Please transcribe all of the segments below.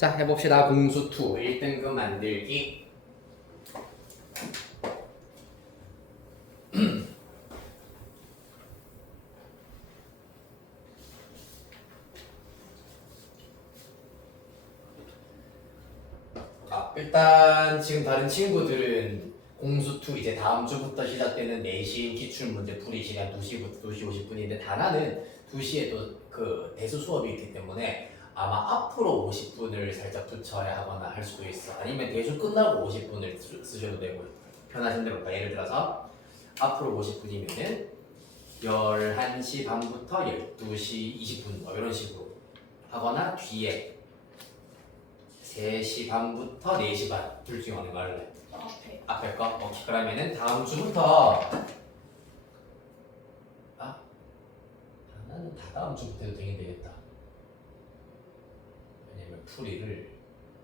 자, 해봅시다. 공수2 1등급 만들기. 일단 지금 다른 친구들은 공수2 이제 다음 주부터 시작되는 내신 기출문제 풀이 시간 2시부터 2시 50분인데 다나는 2시에도 그 대수 수업이 있기 때문에 아마 앞으로 50분을 살짝 붙여야 하거나 할 수도 있어. 아니면 대수 끝나고 50분을 쓰셔도 되고 편하신 대로. 예를 들어서 앞으로 50분이면은 11시 반부터 12시 20분 뭐 이런 식으로 하거나 뒤에 3시 반부터 4시 반 둘 중에 어느 거 할래? 앞에 거? 오케이. 그러면은 다음 주부터 나는 다 다음 주부터 해도 되긴 되겠다. 왜냐면 풀이를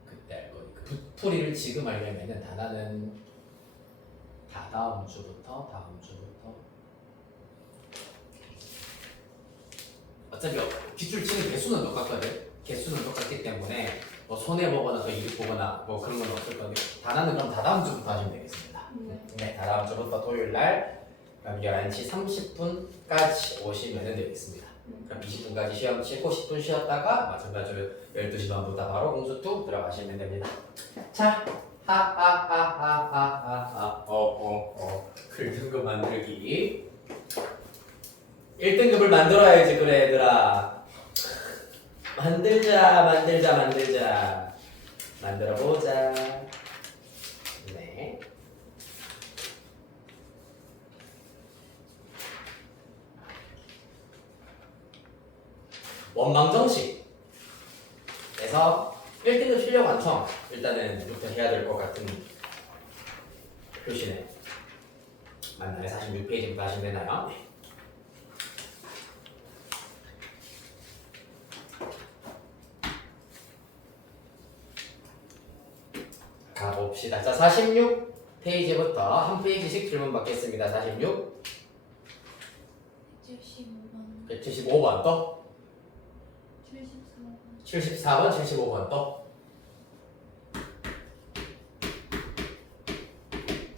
그때 할 거니까. 풀이를 지금 하려면은 나는 다 다음 주부터 어차피 기출 치는 개수는 똑같거든. 개수는 똑같기 때문에 뭐 손해보거나 더 이득 보거나 뭐 그런 건 없을 건데 단어는 그럼 다 다음 주부터 하시면 되겠습니다. 네, 다 다음 주부터 토요일날 그럼 11시 30분까지 오시면 되겠습니다. 그럼 20분까지 시험 치고 10분 쉬었다가 마찬가지로 12시 반부터 바로 공수2 들어가시면 됩니다. 자, 하하하하하하 글등급 만들기 1등급을 만들어야지. 그래 얘들아, 만들자 만들어보자. 네, 원망정식에서 1등급 실력 완성 일단은 부터 해야 될 것 같은 표시네. 맞나요? 46페이지부터 하시면 되나요? 네. 가봅시다. 자, 46페이지부터 한 페이지씩 질문 받겠습니다. 46 175번 또 74번 75번 또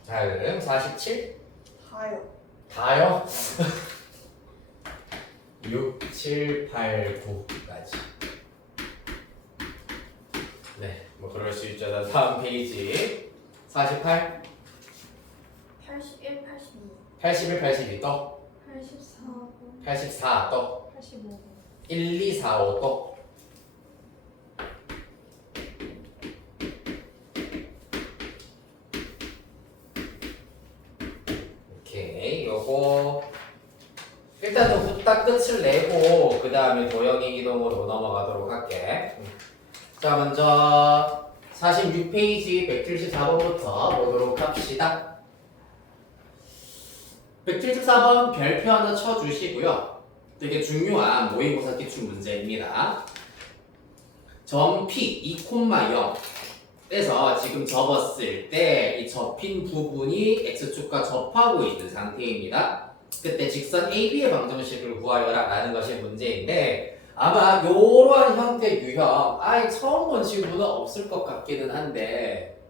다음 47 다요 6, 7, 8, 9까지. 네, 뭐 그럴 수 있죠. 다음 페이지 48 81, 82 81, 82 또 84번 84 또 85번 1, 2, 4, 5 또 오케이. 요거 일단은 후딱 끝을 내고 그 다음에 도형의 이동으로 넘어가도록 할게. 자, 먼저 46페이지 174번부터 보도록 합시다. 174번 별표 하나 쳐주시고요. 되게 중요한 모의고사 기출 문제입니다. 점 P 2,0에서 지금 접었을 때 이 접힌 부분이 X축과 접하고 있는 상태입니다. 그때 직선 AB의 방정식을 구하여라 라는 것이 문제인데 아마 요러한 형태 유형 아예 처음 본 친구는 없을 것 같기는 한데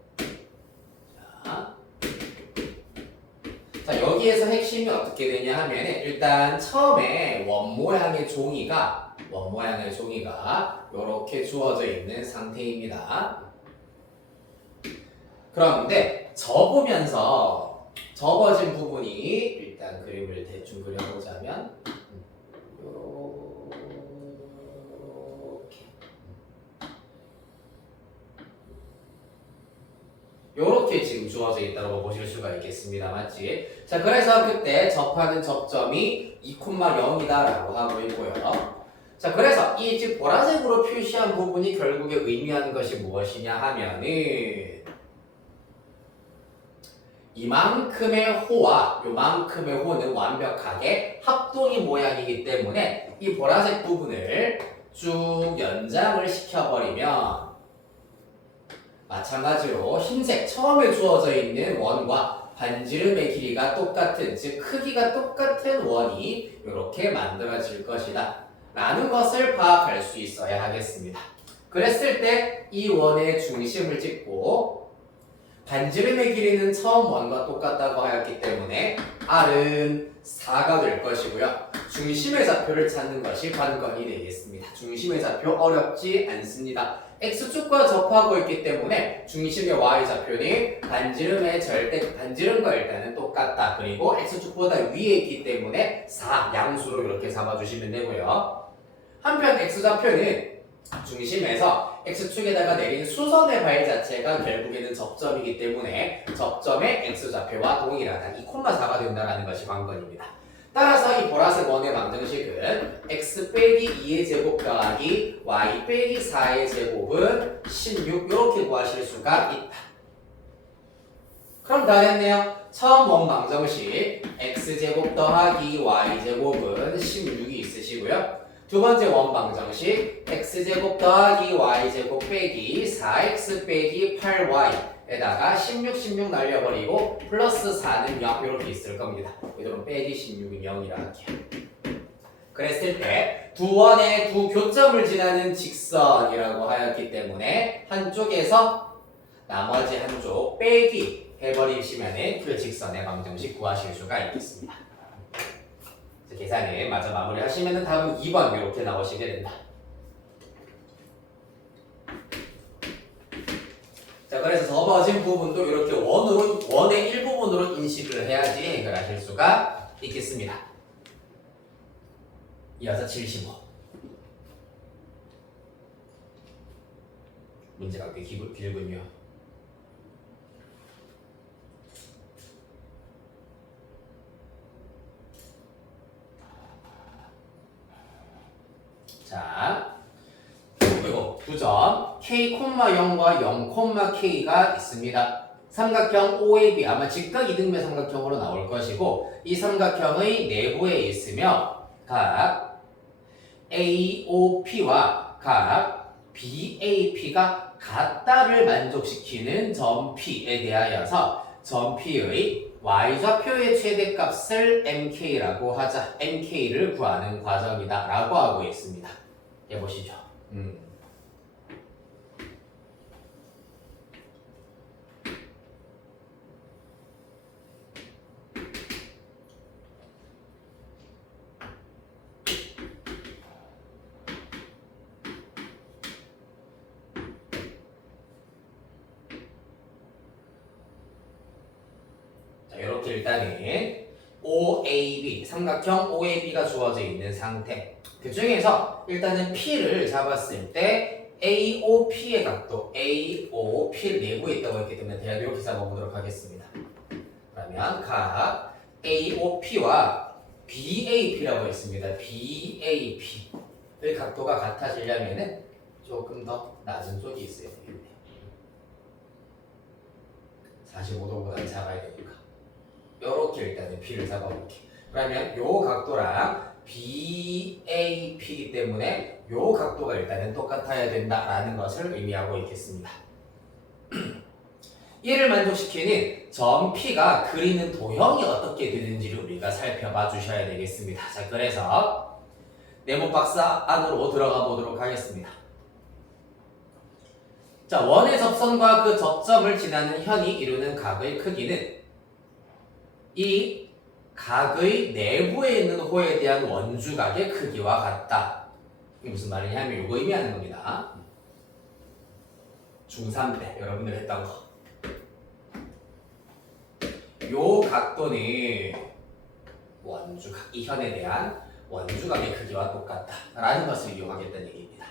자, 여기에서 핵심이 어떻게 되냐 하면 일단 처음에 원 모양의 종이가 이렇게 주어져 있는 상태입니다. 그런데 접어진 부분이 일단 그림을 대충 그려보자면 요렇게 지금 주어져 있다고 보실 수가 있겠습니다. 맞지? 자, 그래서 그때 접하는 접점이 2,0이다라고 하고 있고요. 자, 그래서 이 즉 보라색으로 표시한 부분이 결국에 의미하는 것이 무엇이냐 하면은 이만큼의 호와 요만큼의 호는 완벽하게 합동이 모양이기 때문에 이 보라색 부분을 쭉 연장을 시켜버리면 마찬가지로 흰색 처음에 주어져 있는 원과 반지름의 길이가 똑같은, 즉 크기가 똑같은 원이 이렇게 만들어질 것이다 라는 것을 파악할 수 있어야 하겠습니다. 그랬을 때 이 원의 중심을 찍고 반지름의 길이는 처음 원과 똑같다고 하였기 때문에 R은 4가 될 것이고요. 중심의 좌표를 찾는 것이 관건이 되겠습니다. 중심의 좌표 어렵지 않습니다. X축과 접하고 있기 때문에 중심의 Y좌표는 반지름과 일단은 똑같다. 그리고 X축보다 위에 있기 때문에 4 양수로 이렇게 잡아주시면 되고요. 한편 X좌표는 중심에서 X축에다가 내린 수선의 발 자체가 결국에는 접점이기 때문에 접점의 X좌표와 동일하다. 2,4가 된다는 것이 관건입니다. 따라서 이 보라색 원의 방정식은 x 빼기 2의 제곱 더하기 y 빼기 4의 제곱은 16 이렇게 구하실 수가 있다. 그럼 다 됐네요. 처음 원 방정식 x제곱 더하기 y제곱은 16이 있으시고요. 두 번째 원 방정식 x제곱 더하기 y제곱 빼기 4x 빼기 8y에다가 16 날려버리고 플러스 4는 0 이렇게 있을 겁니다. 이들은 빼기 16은 0이라 할게요. 그랬을 때 두 원의 두 교점을 지나는 직선이라고 하였기 때문에 한쪽에서 나머지 한쪽 빼기 해버리시면 그 직선의 방정식 구하실 수가 있겠습니다. 계산을 마저 마무리하시면 다음은 2번 이렇게 나오시게 된다. 자, 그래서 접어진 부분도 이렇게 원의 일부분으로 인식을 해야지 해결하실 수가 있겠습니다. 이어서 75. 문제가 꽤 길군요. 자, 그리고 두 점 K,0과 0,K가 있습니다. 삼각형 OAB 아마 직각 이등변 삼각형으로 나올 것이고 이 삼각형의 내부에 있으며 각 AOP와 각 BAP가 같다를 만족시키는 점 P에 대하여서 점 P의 y좌표의 최대값을 mk라고 하자. mk를 구하는 과정이다 라고 하고 있습니다. 해보시죠. 이렇게 일단은 OAB, 삼각형 OAB가 주어져 있는 상태. 그 중에서 일단은 P를 잡았을 때 AOP의 각도, AOP 내부에 있다고 했기 때문에 대략 이렇게 잡아보도록 하겠습니다. 그러면 각 AOP와 BAP라고 했습니다. BAP의 각도가 같아지려면 조금 더 낮은 쪽이 있어야 되겠네요. 45도보다 작아야 되니까. 이렇게 일단은 P를 잡아볼게. 그러면 요 각도랑 BAP이기 때문에 요 각도가 일단은 똑같아야 된다라는 것을 의미하고 있겠습니다. 이를 만족시키는 점 P가 그리는 도형이 어떻게 되는지를 우리가 살펴봐 주셔야 되겠습니다. 자, 그래서 네모 박스 안으로 들어가 보도록 하겠습니다. 자, 원의 접선과 그 접점을 지나는 현이 이루는 각의 크기는 이 각의 내부에 있는 호에 대한 원주각의 크기와 같다. 이게 무슨 말이냐면 이거 의미하는 겁니다. 중3 때 여러분들 했던 거. 요 각도는 원주각, 이 현에 대한 원주각의 크기와 똑같다라는 것을 이용하겠다는 얘기입니다.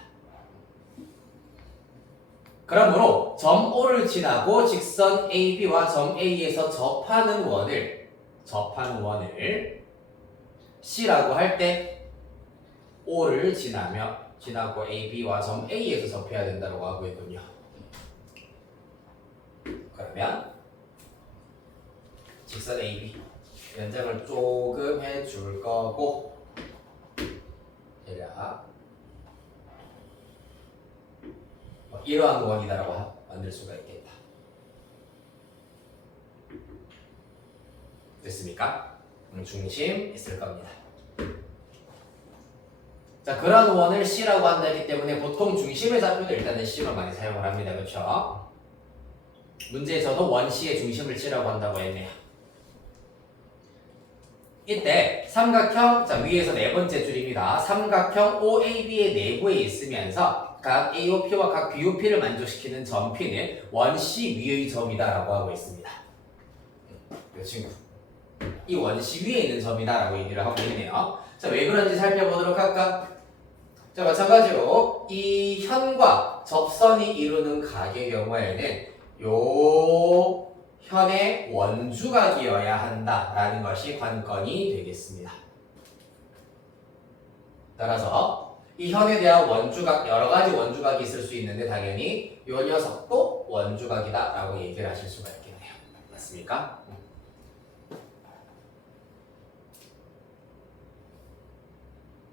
그러므로 점 O를 지나고 직선 AB와 점 A에서 접하는 원을 C라고 할 때 O를 지나고 AB와 점 A에서 접해야 된다고 하고 있군요. 그러면 직선 AB 연장을 조금 해줄 거고 대략 이러한 원이다라고 만들 수가 있겠다. 됐습니까? 중심 있을 겁니다. 자, 그런 원을 C라고 한다 했기 때문에 보통 중심의 좌표도 일단은 C로 많이 사용을 합니다. 그렇죠? 문제에서도 원 C의 중심을 C라고 한다고 했네요. 이때 삼각형, 자 위에서 네 번째 줄입니다. 삼각형 OAB의 내부에 있으면서 각 AOP와 각 BOP를 만족시키는 점 P는 원 C 위의 점이다라고 하고 있습니다. 이 친구, 이 원 C 위에 있는 점이다라고 얘기를 하고 있네요. 자, 왜 그런지 살펴보도록 할까? 자, 마찬가지로 이 현과 접선이 이루는 각의 경우에는 요 현의 원주각이어야 한다라는 것이 관건이 되겠습니다. 따라서 이 현에 대한 원주각, 여러 가지 원주각이 있을 수 있는데 당연히 이 녀석도 원주각이다라고 얘기를 하실 수가 있겠네요. 맞습니까?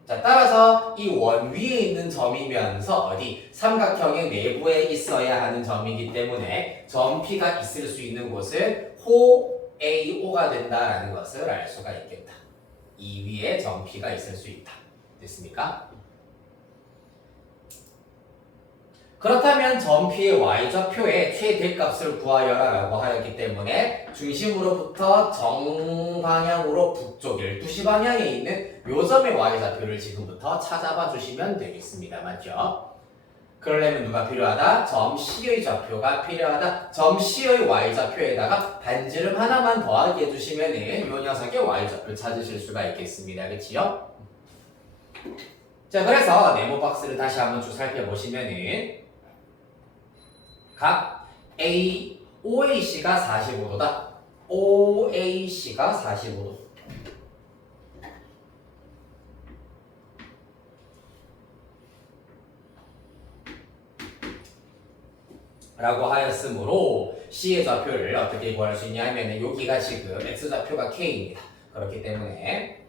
자, 따라서 이 원 위에 있는 점이면서 어디 삼각형의 내부에 있어야 하는 점이기 때문에 점 P가 있을 수 있는 곳은 호 AO가 된다라는 것을 알 수가 있겠다. 이 위에 점 P가 있을 수 있다. 됐습니까? 그렇다면 점 P의 y좌표의 최대값을 구하여라 라고 하였기 때문에 중심으로부터 정방향으로 북쪽 12시 방향에 있는 요 점의 y좌표를 지금부터 찾아봐 주시면 되겠습니다. 맞죠? 그러려면 누가 필요하다? 점 C의 좌표가 필요하다. 점 C의 y좌표에다가 반지름 하나만 더하게 해주시면 요 녀석의 y좌표를 찾으실 수가 있겠습니다. 그치요? 자, 그래서 네모 박스를 다시 한번 쭉 살펴보시면은 각 OAC가 45도다. OAC가 45도. 라고 하였으므로 C의 좌표를 어떻게 구할 수 있냐 하면 여기가 지금 X좌표가 K입니다. 그렇기 때문에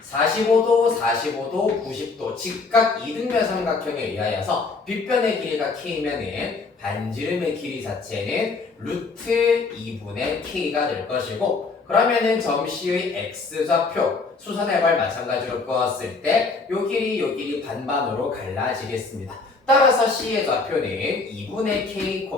45도, 45도, 90도 직각 이등변 삼각형에 의하여서 빗변의 길이가 K면은 반지름의 길이 자체는 루트 2분의 K가 될 것이고 그러면은 점 C의 X좌표 수선의 발 마찬가지로 그었을 때 요 길이 반반으로 갈라지겠습니다. 따라서 C의 좌표는 2분의 K,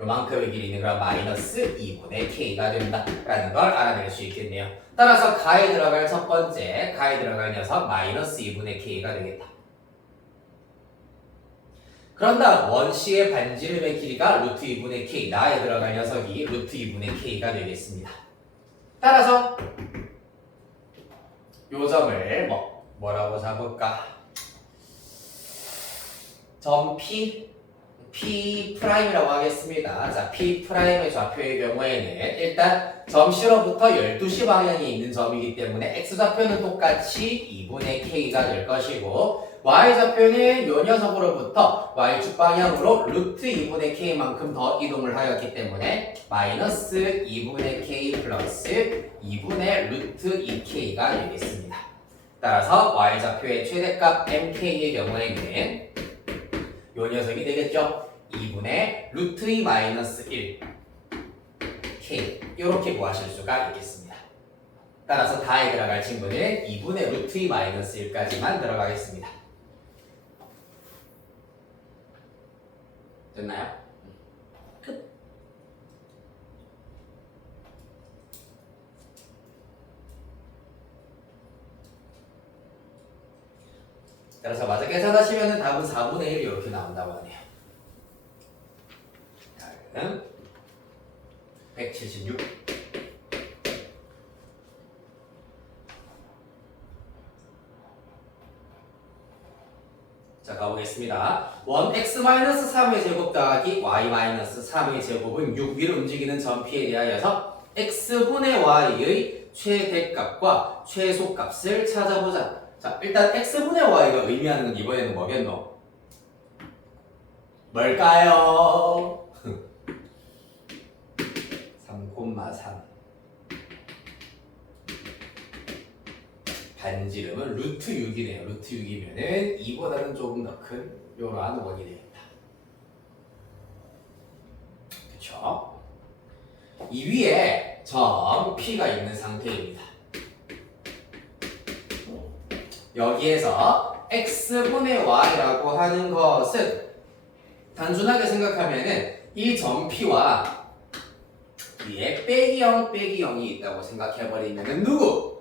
요만큼의 길이는 그럼 마이너스 2분의 K가 된다라는 걸 알아낼 수 있겠네요. 따라서 가에 들어갈 첫 번째, 가에 들어갈 녀석 마이너스 2분의 K가 되겠다. 그런 다음 원 C의 반지름의 길이가 루트 2분의 K, 나에 들어갈 녀석이 루트 2분의 K가 되겠습니다. 따라서 요 점을 뭐라고 잡을까? 점 P'이라고 하겠습니다. 자, P'의 좌표의 경우에는 일단 점 C로부터 12시 방향에 있는 점이기 때문에 X좌표는 똑같이 2분의 K가 될 것이고 Y좌표는 요 녀석으로부터 Y축 방향으로 루트 2분의 K만큼 더 이동을 하였기 때문에 마이너스 2분의 K 플러스 2분의 루트 2K가 되겠습니다. 따라서 Y좌표의 최대값 MK의 경우에는 요 녀석이 되겠죠? 2분의 루트 2 마이너스 1 K 이렇게 구하실 수가 있겠습니다. 따라서 다에 들어갈 친구는 2분의 루트 2 마이너스 1까지만 들어가겠습니다. 됐나요? 끝. 따라서 맞아 계산하시면 답은 4분의 1 이렇게 나온다고 하네요. 다음 176. 자, 가보겠습니다. 원 x-3의 제곱 더하기 y-3의 제곱은 6 위로 움직이는 점 P에 대하여서 x분의 y의 최대값과 최소값을 찾아보자. 자, 일단 x분의 y가 의미하는 건 이번에는 뭐겠노? 뭘까요? 3,3 반지름은 루트 6이네요. 루트 6이면은 2보다는 조금 더 큰 요러한 원이 되겠다. 그쵸? 이 위에 점 P가 있는 상태입니다. 여기에서 x분의 y라고 하는 것은 단순하게 생각하면은 이 점 P와 위에 빼기 0 빼기 0이 있다고 생각해버리면은 누구?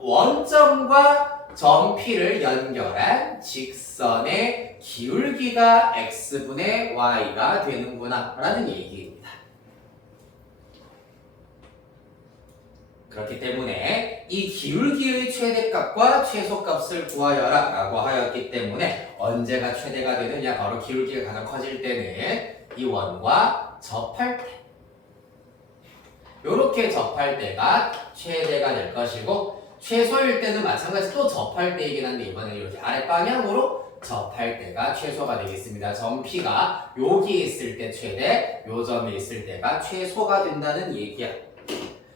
원점과 점 P를 연결한 직선의 기울기가 x분의 y가 되는구나 라는 얘기입니다. 그렇기 때문에 이 기울기의 최대값과 최소값을 구하여라 라고 하였기 때문에 언제가 최대가 되느냐, 바로 기울기가 가장 커질 때는 이 원과 접할 때, 요렇게 접할 때가 최대가 될 것이고, 최소일 때는 마찬가지 또 접할 때이긴 한데 이번에는 이렇게 아랫방향으로 접할 때가 최소가 되겠습니다. 점 P가 여기 있을 때 최대, 요 점에 있을 때가 최소가 된다는 얘기야.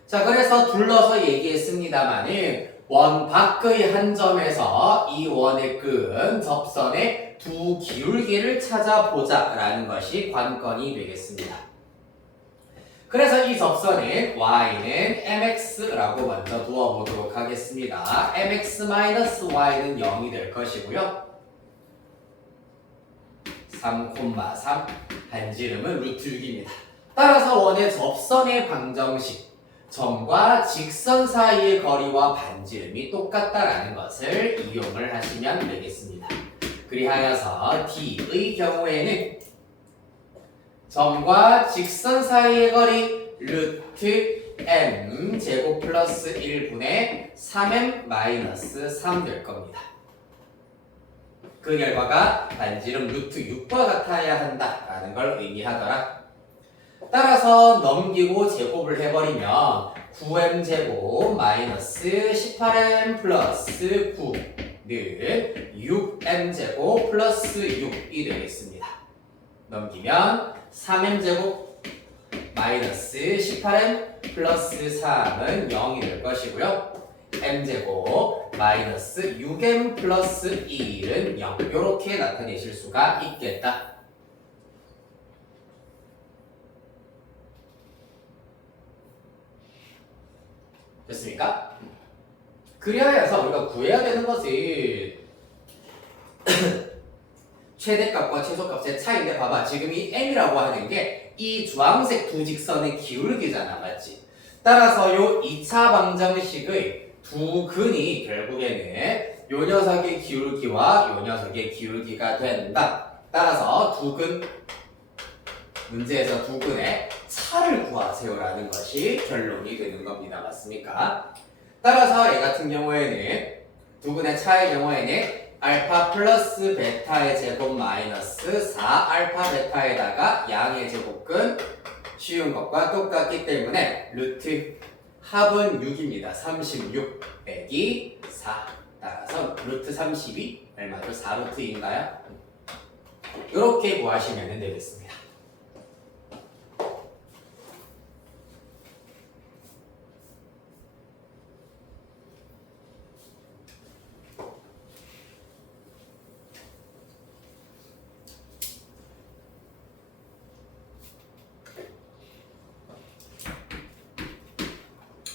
자, 그래서 둘러서 얘기했습니다만은 원 밖의 한 점에서 이 원의 끈 접선의 두 기울기를 찾아보자 라는 것이 관건이 되겠습니다. 그래서 이 접선은 y는 mx라고 먼저 두어보도록 하겠습니다. mx-y는 0이 될 것이고요. 3,3 반지름은 루트 6입니다. 따라서 원의 접선의 방정식, 점과 직선 사이의 거리와 반지름이 똑같다라는 것을 이용을 하시면 되겠습니다. 그리하여서 D의 경우에는 점과 직선 사이의 거리 루트 m 제곱 플러스 1분의 3m 마이너스 3 될 겁니다. 그 결과가 반지름 루트 6과 같아야 한다라는 걸 의미하더라. 따라서 넘기고 제곱을 해버리면 9m 제곱 마이너스 18m 플러스 9는 6m 제곱 플러스 6이 되겠습니다. 넘기면 3m 제곱 마이너스 18m 플러스 3은 0이 될 것이고요. m 제곱 마이너스 6m 플러스 1은 0, 이렇게 나타내실 수가 있겠다. 됐습니까? 그리하여서 우리가 구해야 되는 것은 최대값과 최소값의 차이인데, 봐봐, 지금 이 m이라고 하는 게 이 주황색 두 직선의 기울기잖아, 맞지? 따라서 요 2차 방정식의 두 근이 결국에는 요 녀석의 기울기와 요 녀석의 기울기가 된다. 따라서 두 근, 문제에서 두 근의 차를 구하세요라는 것이 결론이 되는 겁니다. 맞습니까? 따라서 얘 같은 경우에는 두 근의 차의 경우에는 알파 플러스 베타의 제곱 마이너스 4 알파 베타에다가 양의 제곱근 쉬운 것과 똑같기 때문에 루트 합은 6입니다. 36 빼기 4. 따라서 루트 32 얼마죠? 4루트인가요? 이렇게 구하시면 되겠습니다.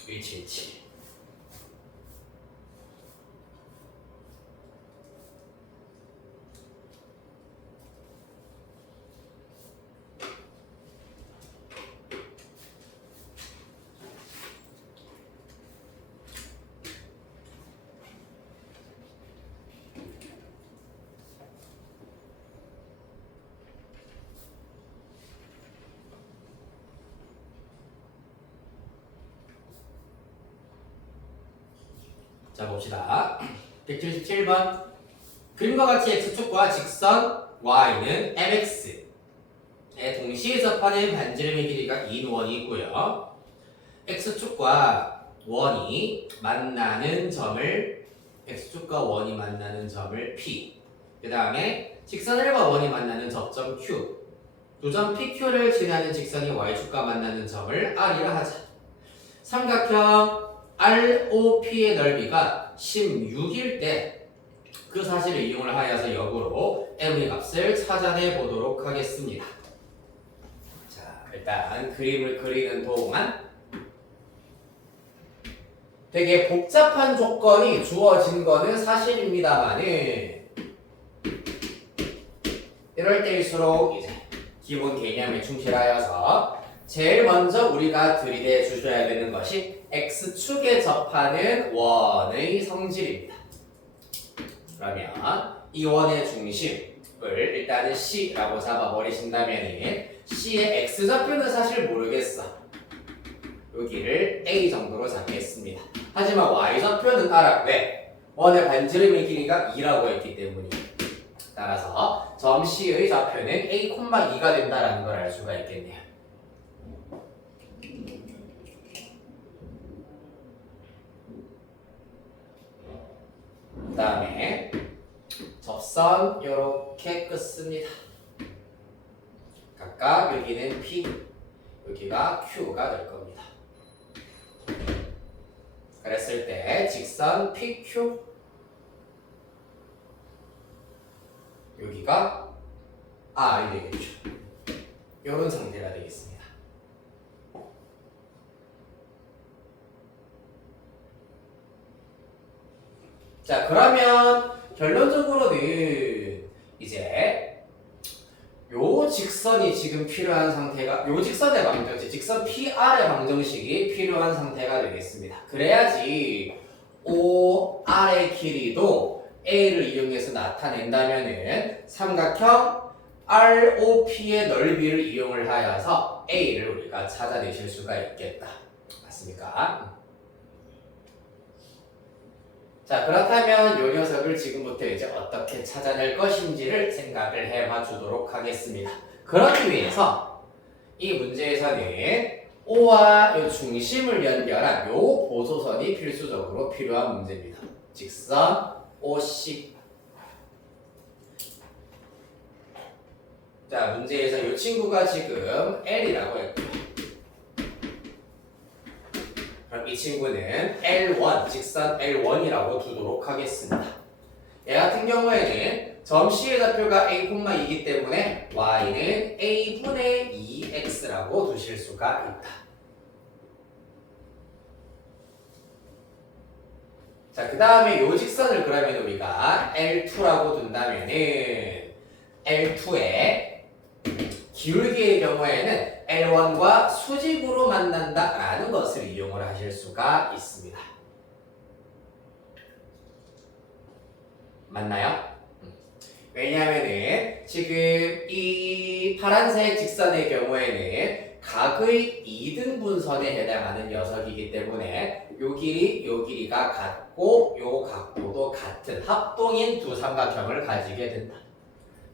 위치. 자, 봅시다. 177번. 그림과 같이 x축과 직선 y는 mx에 동시에 접하는 반지름의 길이가 2인 원이 있고요. x축과 원이 만나는 점을, x축과 원이 만나는 점을 P, 그 다음에 직선 1과 원이 만나는 접점 Q, 두 점 PQ를 지나는 직선이 y축과 만나는 점을 R이라 하자. 삼각형 ROP의 넓이가 16일 때 그 사실을 이용을 하여서 역으로 M의 값을 찾아내 보도록 하겠습니다. 자, 일단 그림을 그리는 동안 되게 복잡한 조건이 주어진 거는 사실입니다만은 이럴 때일수록 이제 기본 개념에 충실하여서 제일 먼저 우리가 들이대 주셔야 되는 것이 x축에 접하는 원의 성질입니다. 그러면 이 원의 중심을 일단은 C라고 잡아버리신다면 C의 x좌표는 사실 모르겠어. 여기를 A 정도로 잡겠습니다. 하지만 y좌표는 알아. 왜? 원의 반지름의 길이가 2라고 했기 때문이에요. 따라서 점 C의 좌표는 A, 2가 된다는 걸 알 수가 있겠네요. 그 다음에 접선 이렇게 끊습니다. 각각 여기는 P, 여기가 Q가 될 겁니다. 그랬을 때 직선 PQ 여기가 R이 되겠죠. 이런 상태가 되겠습니다. 자, 그러면 결론적으로는 이제 요 직선이 지금 필요한 상태가 요 직선의 방정식, 직선 PR의 방정식이 필요한 상태가 되겠습니다. 그래야지 OR의 길이도 A를 이용해서 나타낸다면은 삼각형 ROP의 넓이를 이용을 하여서 A를 우리가 찾아내실 수가 있겠다. 맞습니까? 자, 그렇다면 이 녀석을 지금부터 이제 어떻게 찾아낼 것인지를 생각을 해봐 주도록 하겠습니다. 그러기 위해서 이 문제에서는 O와 이 중심을 연결한 이 보소선이 필수적으로 필요한 문제입니다. 직선 OC. 자, 문제에서 이 친구가 지금 L이라고 했고요. 그럼 이 친구는 L1, 직선 L1이라고 두도록 하겠습니다. 얘 같은 경우에는 점 C의 좌표가 A, 2이기 때문에 Y는 A분의 2X라고 두실 수가 있다. 자, 그 다음에 요 직선을 그러면 우리가 L2라고 둔다면은 L2의 기울기의 경우에는 L1과 수직으로 만난다라는 것을 이용을 하실 수가 있습니다. 맞나요? 왜냐하면은 지금 이 파란색 직선의 경우에는 각의 2등분선에 해당하는 녀석이기 때문에 요 길이가 같고 요 각도도 같은 합동인 두 삼각형을 가지게 된다.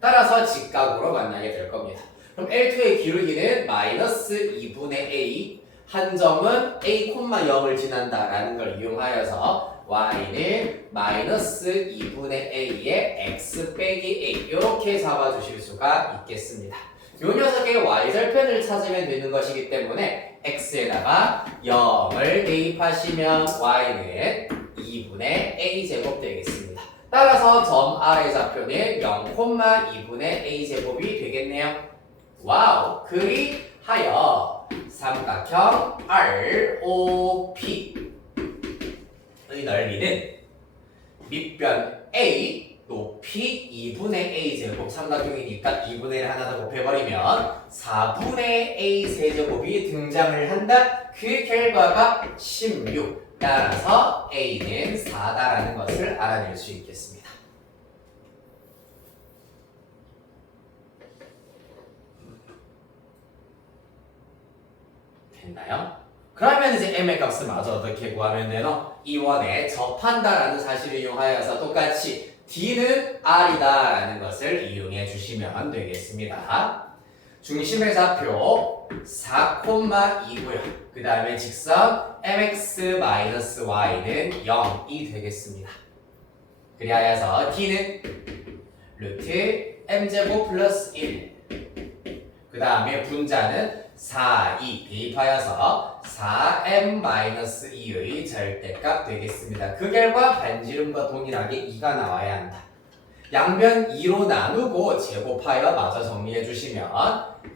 따라서 직각으로 만나게 될 겁니다. 그럼 L2의 기울기는 마이너스 2분의 A, 한 점은 A, 0을 지난다라는 걸 이용하여서 Y는 마이너스 2분의 A의 X 빼기 A 이렇게 잡아주실 수가 있겠습니다. 이 녀석의 Y절편을 찾으면 되는 것이기 때문에 X에다가 0을 대입하시면 Y는 2분의 A제곱 되겠습니다. 따라서 점 R의 좌표는 0,2분의 A제곱이 되겠네요. 와우! 그리하여 삼각형 ROP의 넓이는 밑변 A, 높이 2분의 A제곱, 삼각형이니까 2분의 1 하나 더 곱해버리면 4분의 A 세제곱이 등장을 한다. 그 결과가 16. 따라서 A는 4다라는 것을 알아낼 수 있겠습니다. 됐나요? 그러면 이제 m의 값을 마저 어떻게 구하면 되노? 이 원에 접한다라는 사실을 이용하여서 똑같이 D는 R이다라는 것을 이용해 주시면 되겠습니다. 중심의 좌표 4,2고요. 그 다음에 직선 mx-y는 0이 되겠습니다. 그리하여서 D는 루트 m제곱 플러스 1. 그 다음에 분자는 4, 2 대입하여서 4m-2의 절대값 되겠습니다. 그 결과 반지름과 동일하게 2가 나와야 한다. 양변 2로 나누고 제곱하여 마저 정리해 주시면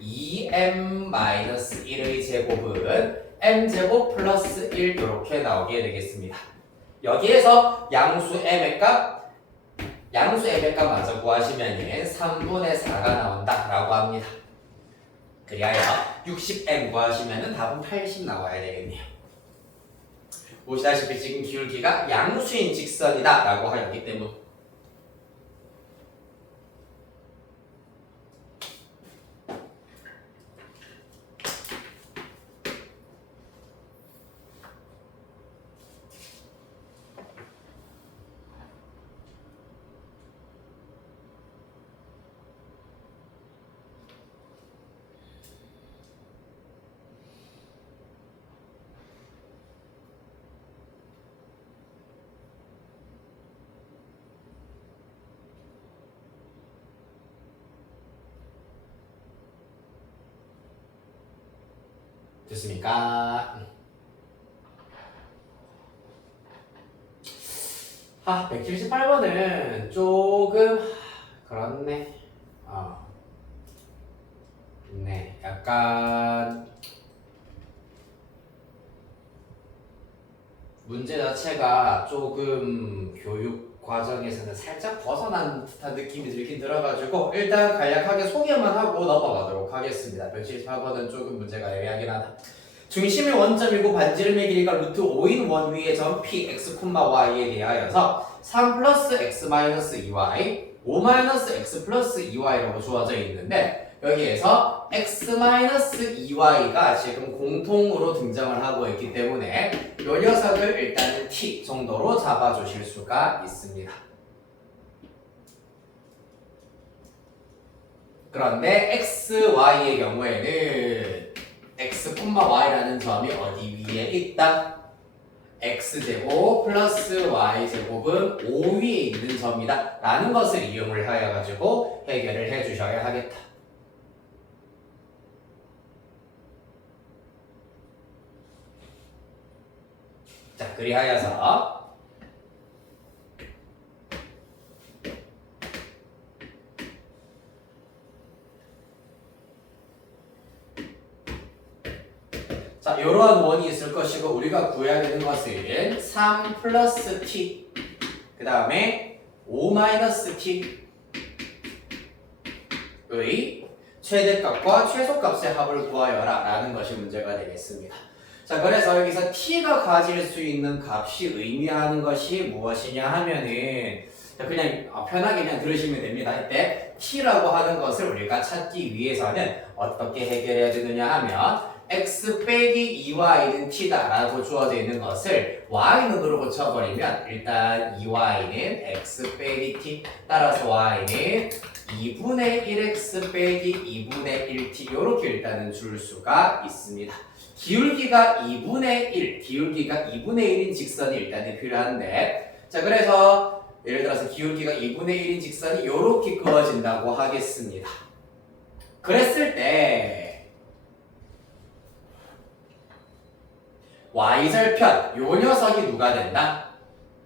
2m-1의 제곱은 m제곱 플러스 1 이렇게 나오게 되겠습니다. 여기에서 양수 m의 값 마저 구하시면 3분의 4가 나온다라고 합니다. 그리하여 60m 구하시면 답은 80 나와야 되겠네요. 보시다시피 지금 기울기가 양수인 직선이다 라고 하였기 때문에 됐습니까? 178번은 조금 그렇네. 네, 약간 문제 자체가 조금 교육 과정에서는 살짝 벗어난 듯한 느낌이 들긴 들어가지고 일단 간략하게 소개만 하고 넘어가도록 하겠습니다. 178번은 조금 문제가 애매하긴 하다. 중심이 원점이고 반지름의 길이가 루트 5인 원 위의 점 P, X, Y에 대하여서 3 플러스 X 마이너스 2Y, 5 마이너스 X 플러스 2Y라고 주어져 있는데 여기에서 X 마이너스 2Y가 지금 공통으로 등장을 하고 있기 때문에 이 녀석을 일단은 T 정도로 잡아주실 수가 있습니다. 그런데 X, Y의 경우에는 X, Y라는 점이 어디 위에 있다? X제곱 플러스 Y제곱은 5 위에 있는 점이다 라는 것을 이용을 하여가지고 해결을 해주셔야 하겠다. 자, 그리하여서 자, 이러한 원이 있을 것이고 우리가 구해야 되는 것은 3 플러스 t 그 다음에 5 마이너스 t의 최대값과 최소값의 합을 구하여라 라는 것이 문제가 되겠습니다. 자, 그래서 여기서 t가 가질 수 있는 값이 의미하는 것이 무엇이냐 하면은 그냥 편하게 그냥 들으시면 됩니다. 이때 t라고 하는 것을 우리가 찾기 위해서는 어떻게 해결해야 되느냐 하면 x 빼기 2y는 t다 라고 주어져 있는 것을 y는으로 고쳐버리면 일단 2y는 x 빼기 t 따라서 y는 2분의 1x 빼기 2분의 1t 이렇게 일단은 줄 수가 있습니다. 기울기가 2분의 1인 직선이 일단은 필요한데 자, 그래서 예를 들어서 기울기가 2분의 1인 직선이 이렇게 그어진다고 하겠습니다. 그랬을 때 y절편 요 녀석이 누가 된다?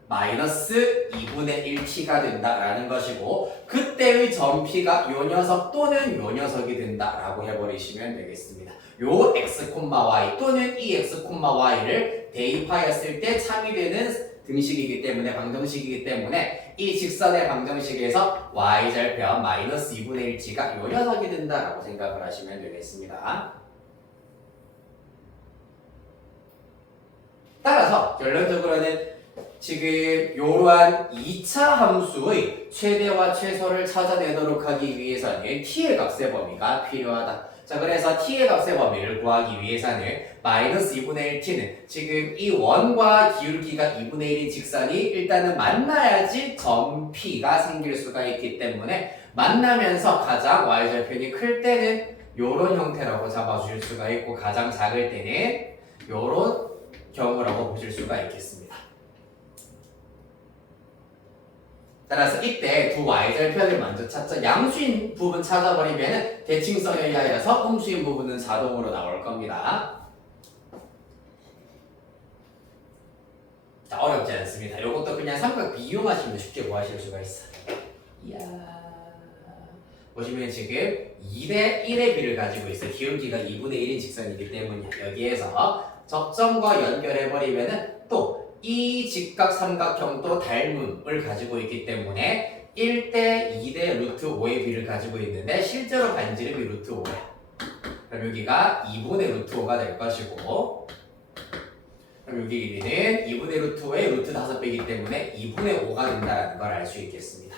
마이너스 2분의 1t가 된다라는 것이고 그때의 점 p가 요 녀석 또는 요 녀석이 된다라고 해버리시면 되겠습니다. 요 x, y 또는 이 x, y를 대입하였을 때 참이되는 등식이기 때문에 방정식이기 때문에 이 직선의 방정식에서 y절편 마이너스 2분의 1t가 요 녀석이 된다라고 생각을 하시면 되겠습니다. 따라서 결론적으로는 지금 이러한 2차 함수의 최대와 최소를 찾아내도록 하기 위해서는 t의 값의 범위가 필요하다. 자, 그래서 t의 값의 범위를 구하기 위해서는 마이너스 2분의 1t는 지금 이 원과 기울기가 2분의 1인 직선이 일단은 만나야지 점 p가 생길 수가 있기 때문에 만나면서 가장 y절편이 클 때는 이런 형태라고 잡아주실 수가 있고 가장 작을 때는 이런 경우라고 보실 수가 있겠습니다. 따라서 이때 두 y절편을 먼저 찾자. 양수인 부분 찾아버리면 대칭성에 의하여서 음수인 부분은 자동으로 나올 겁니다. 자, 어렵지 않습니다. 이것도 그냥 삼각 비용하시면 쉽게 구하실 수가 있어요. 이야. 보시면 지금 2대 1의 비를 가지고 있어요. 기울기가 2분의 1인 직선이기 때문에 여기에서 접점과 연결해버리면은 또 이 직각 삼각형도 닮음을 가지고 있기 때문에 1대 2대 루트 5의 비를 가지고 있는데 실제로 반지름이 루트 5야. 그럼 여기가 2분의 루트 5가 될 것이고, 그럼 여기 길이는 2분의 루트 5의 루트 5배이기 때문에 2분의 5가 된다는 걸 알 수 있겠습니다.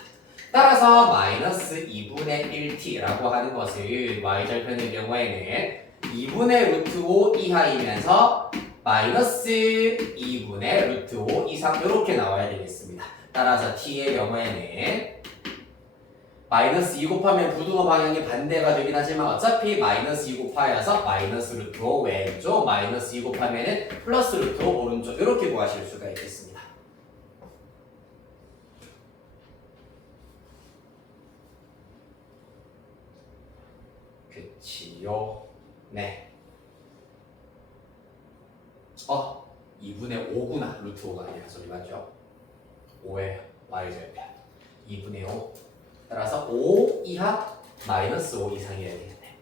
따라서 마이너스 2분의 1t라고 하는 것은 y절편의 경우에는 2분의 루트 5 이하이면서 마이너스 2분의 루트 5 이상 이렇게 나와야 되겠습니다. 따라서 t의 경우에는 마이너스 2 곱하면 부등호 방향이 반대가 되긴 하지만 어차피 마이너스 2 곱하여서 마이너스 루트 5 왼쪽, 마이너스 2 곱하면은 플러스 루트 5 오른쪽 이렇게 구하실 수가 있겠습니다. 그치요? 네. 2분의 5구나. 루트 5가 아니라 소리 맞죠? 5의 y절편 2분의 5 따라서 5 이하 마이너스 5 이상이어야 되겠네.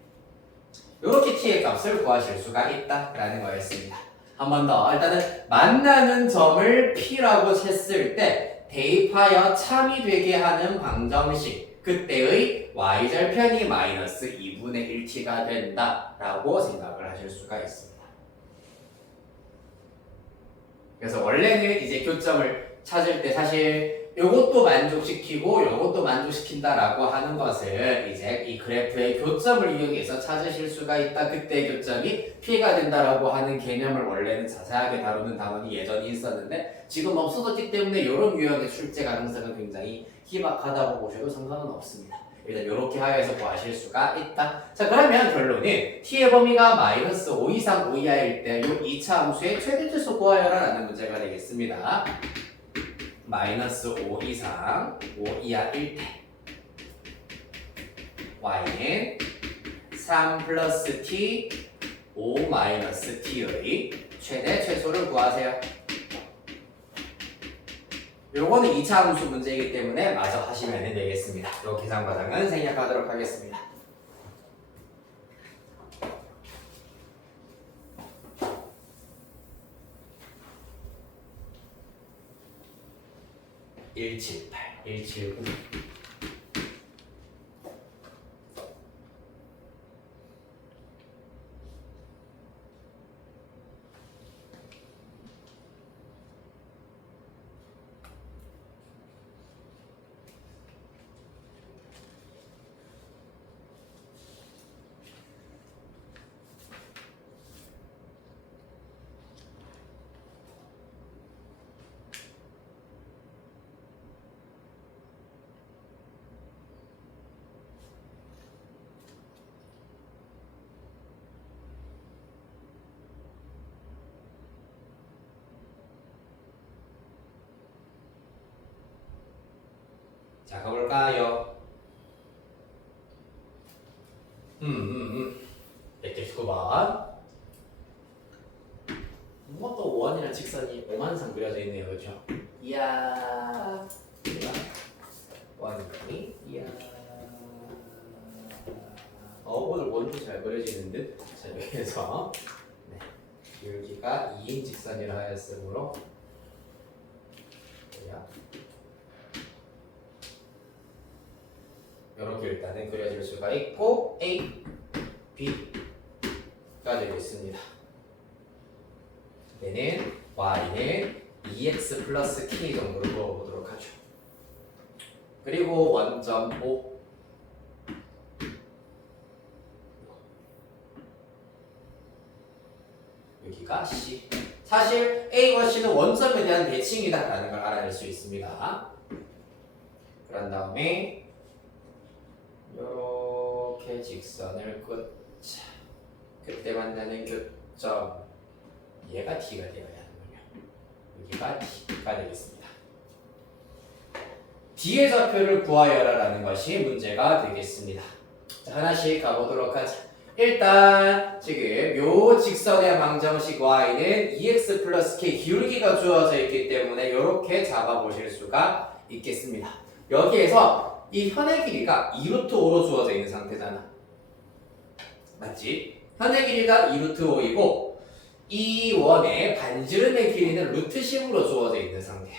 이렇게 t의 값을 구하실 수가 있다라는 거였습니다. 한 번 더. 일단은 만나는 점을 p라고 쳤을 때 대입하여 참이 되게 하는 방정식, 그때의 y절편이 마이너스 2분의 1t가 된다라고 생각을 하실 수가 있습니다. 그래서 원래는 이제 교점을 찾을 때 사실 요것도 만족시키고 요것도 만족시킨다라고 하는 것을 이제 이 그래프의 교점을 이용해서 찾으실 수가 있다. 그때 교점이 P가 된다라고 하는 개념을 원래는 자세하게 다루는 단원이 예전에 있었는데 지금 없어졌기 때문에 이런 유형의 출제 가능성은 굉장히 희박하다고 보셔도 상관은 없습니다. 일단 이렇게 하여서 구하실 수가 있다. 자, 그러면 결론은 t의 범위가 마이너스 5 이상 5 이하일 때 이 2차 함수의 최대치수 구하여라 라는 문제가 되겠습니다. 마이너스 5 이상 5 이하일 때 y는 3 플러스 t 5 마이너스 t의 최대 최소를 구하세요. 요거는 2차 함수 문제이기 때문에 마저 하시면 되겠습니다. 요 계산 과정은 생략하도록 하겠습니다. (178) 179 자, 가볼까요? 119번. 뭐 또 원이랑 직선이 오만상 그려져 있네요, 그렇죠? 이야, 원이, 이야. 오늘 원도 잘 그려지는 듯. 자, 여기에서 네, 여기가 2인 직선이라 하였으므로 이렇게 일단은 그려질 수가 있고 A, B가 되겠습니다. 얘는 Y는 2x 플러스 K 정도로 그어보도록 하죠. 그리고 원점 O 여기가 C. 사실 A와 C는 원점에 대한 대칭이다 라는 걸 알아낼 수 있습니다. 그런 다음에 이렇게 직선을 꽂자. 그때 만나는 교점 얘가 T가 되어야 하는군요. 여기가 T가 되겠습니다. D의 좌표를 구하여라 라는 것이 문제가 되겠습니다. 자, 하나씩 가보도록 하자. 일단 지금 요 직선의 방정식 y는 2x 플러스 k 기울기가 주어져 있기 때문에 이렇게 잡아보실 수가 있겠습니다. 여기에서 이 현의 길이가 2루트 5로 주어져 있는 상태잖아. 맞지? 현의 길이가 2루트 5이고 이 원의 반지름의 길이는 루트 10으로 주어져 있는 상태야.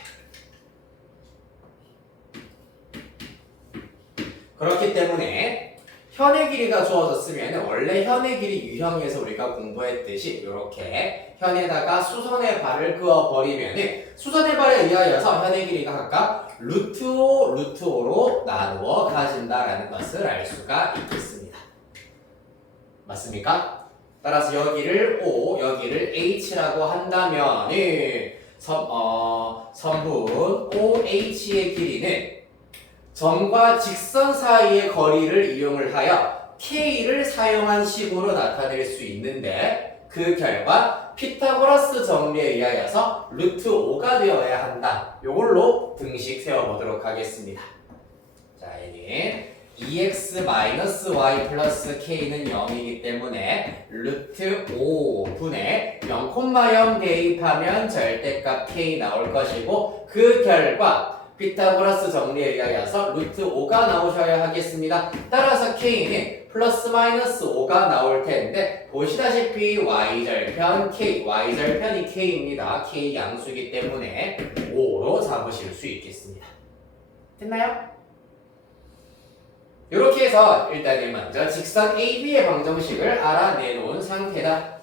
그렇기 때문에 현의 길이가 주어졌으면 원래 현의 길이 유형에서 우리가 공부했듯이 이렇게 현에다가 수선의 발을 그어버리면 수선의 발에 의하여서 현의 길이가 각각 루트 5, 루트 5로 나누어 가진다라는 것을 알 수가 있겠습니다. 맞습니까? 따라서 여기를 O, 여기를 H라고 한다면 선분 OH의 길이는 점과 직선 사이의 거리를 이용을 하여 K를 사용한 식으로 나타낼 수 있는데 그 결과 피타고라스 정리에 의하여서 루트 5가 되어야 한다. 이걸로 등식 세워보도록 하겠습니다. 자, 여기 2x-y 플러스 k는 0이기 때문에 루트 5분의 0,0 대입하면 절대값 k 나올 것이고 그 결과 피타고라스 정리에 의하여서 루트 5가 나오셔야 하겠습니다. 따라서 k는 플러스 마이너스 5가 나올 텐데 보시다시피 y절편 k, y절편이 k입니다. k 양수이기 때문에 5로 잡으실 수 있겠습니다. 됐나요? 이렇게 해서 일단은 먼저 직선 AB의 방정식을 알아내놓은 상태다.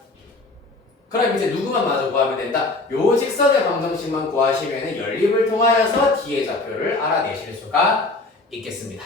그럼 이제 누구만 마저 구하면 된다? 요 직선의 방정식만 구하시면 연립을 통하여서 D의 좌표를 알아내실 수가 있겠습니다.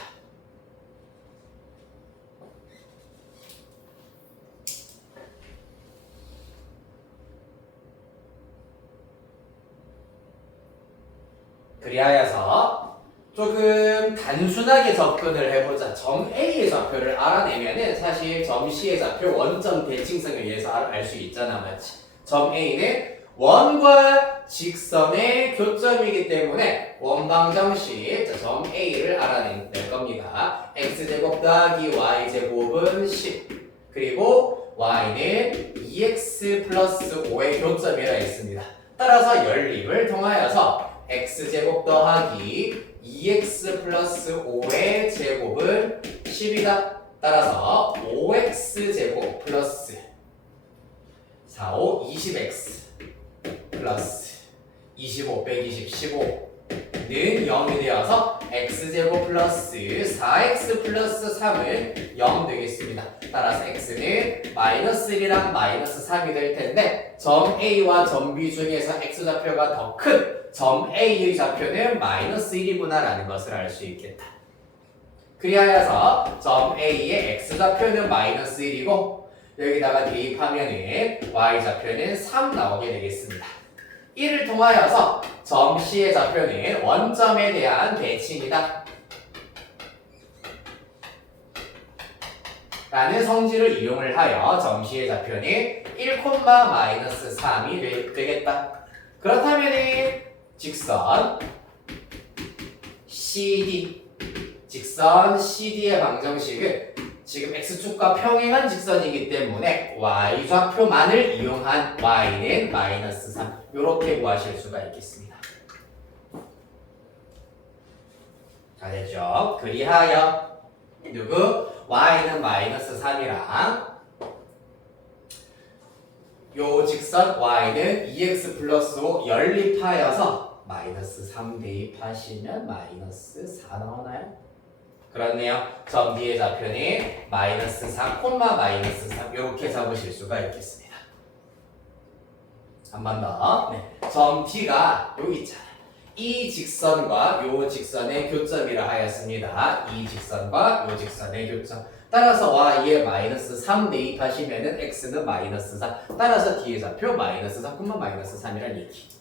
그리하여서 조금 단순하게 접근을 해보자. 점 A의 좌표를 알아내면은 사실 점 C의 좌표 원점 대칭성에 의해서 알 수 있잖아, 맞지? 점 A는 원과 직선의 교점이기 때문에 원방정식 점 A를 알아낼 겁니다. x제곱 더하기 y제곱은 10 그리고 y는 2x 플러스 5의 교점이라 했습니다. 따라서 연립을 통하여서 x제곱 더하기 2x 플러스 5의 제곱은 10이다. 따라서 5x제곱 플러스 4, 5, 20x 플러스 25 빼기 15는 0이 되어서 x제곱 플러스 4x 플러스 3은 0 되겠습니다. 따라서 x는 마이너스 1이랑 마이너스 3이 될 텐데 점 A와 점 B 중에서 x좌표가 더 큰 점 A의 좌표는 마이너스 1이구나 라는 것을 알 수 있겠다. 그리하여서 점 A의 x좌표는 마이너스 1이고 여기다가 대입하면은 y좌표는 3 나오게 되겠습니다. 이를 통하여서 점 C의 좌표는 원점에 대한 대칭이다 라는 성질을 이용을 하여 점 C의 좌표는 1,-3이 되겠다. 그렇다면 직선 CD 직선 CD의 방정식은 지금 x축과 평행한 직선이기 때문에 y좌표만을 이용한 y는 마이너스 3 이렇게 구하실 수가 있겠습니다. 자, 됐죠? 그리하여 누구? y는 마이너스 3이랑 요 직선 y는 2x 플러스 5 연립하여서 마이너스 3 대입하시면 마이너스 4 나오나요? 그렇네요. 점 D의 좌표는 마이너스 4, 마이너스 3 이렇게 잡으실 수가 있겠습니다. 한 번 더. 네. 점 D가 여기 있잖아요. 이 직선과 요 직선의 교점이라 하였습니다. 이 직선과 요 직선의 교점. 따라서 y에 마이너스 3 대입하시면은 x는 마이너스 4. 따라서 D의 좌표 마이너스 4, 마이너스 3이란 얘기.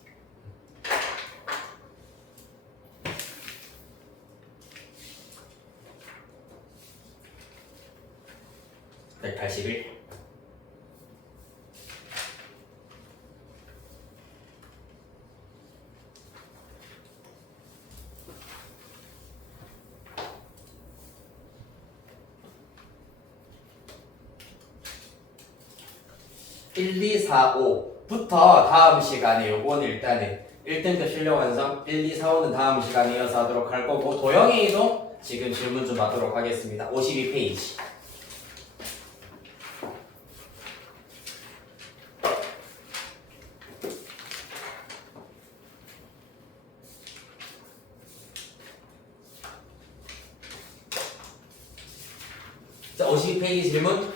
181. (1, 2, 4, 5)부터 다음 시간에 요건 일단은 1등급 실력 완성 1, 2, 4, 5는 다음 시간에 이어서 하도록 할 거고 도형이도 지금 질문 좀 하도록 하겠습니다. 52페이지 52페이지 질문.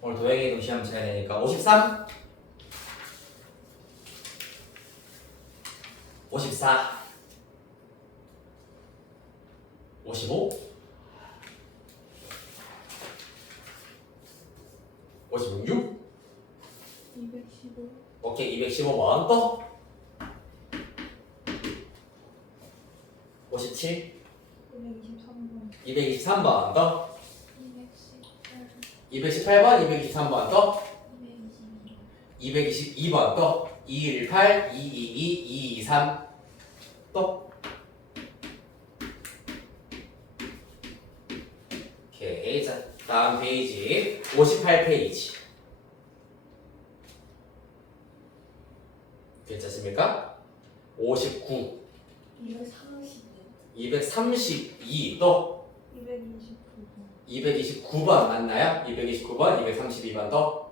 오늘 도형이동 시험 쳐야 되니까 53, 54, 55, 56. 215. 오케이, 215번 또 57, 223번. 223번 또 218. 218번, 223번 또 222. 222번 또 218, 222, 223 또 오케이. 자, 다음 페이지 58페이지 괜찮습니까? 59, 232. 232 또 229번. 229번 맞나요? 229번, 232번 또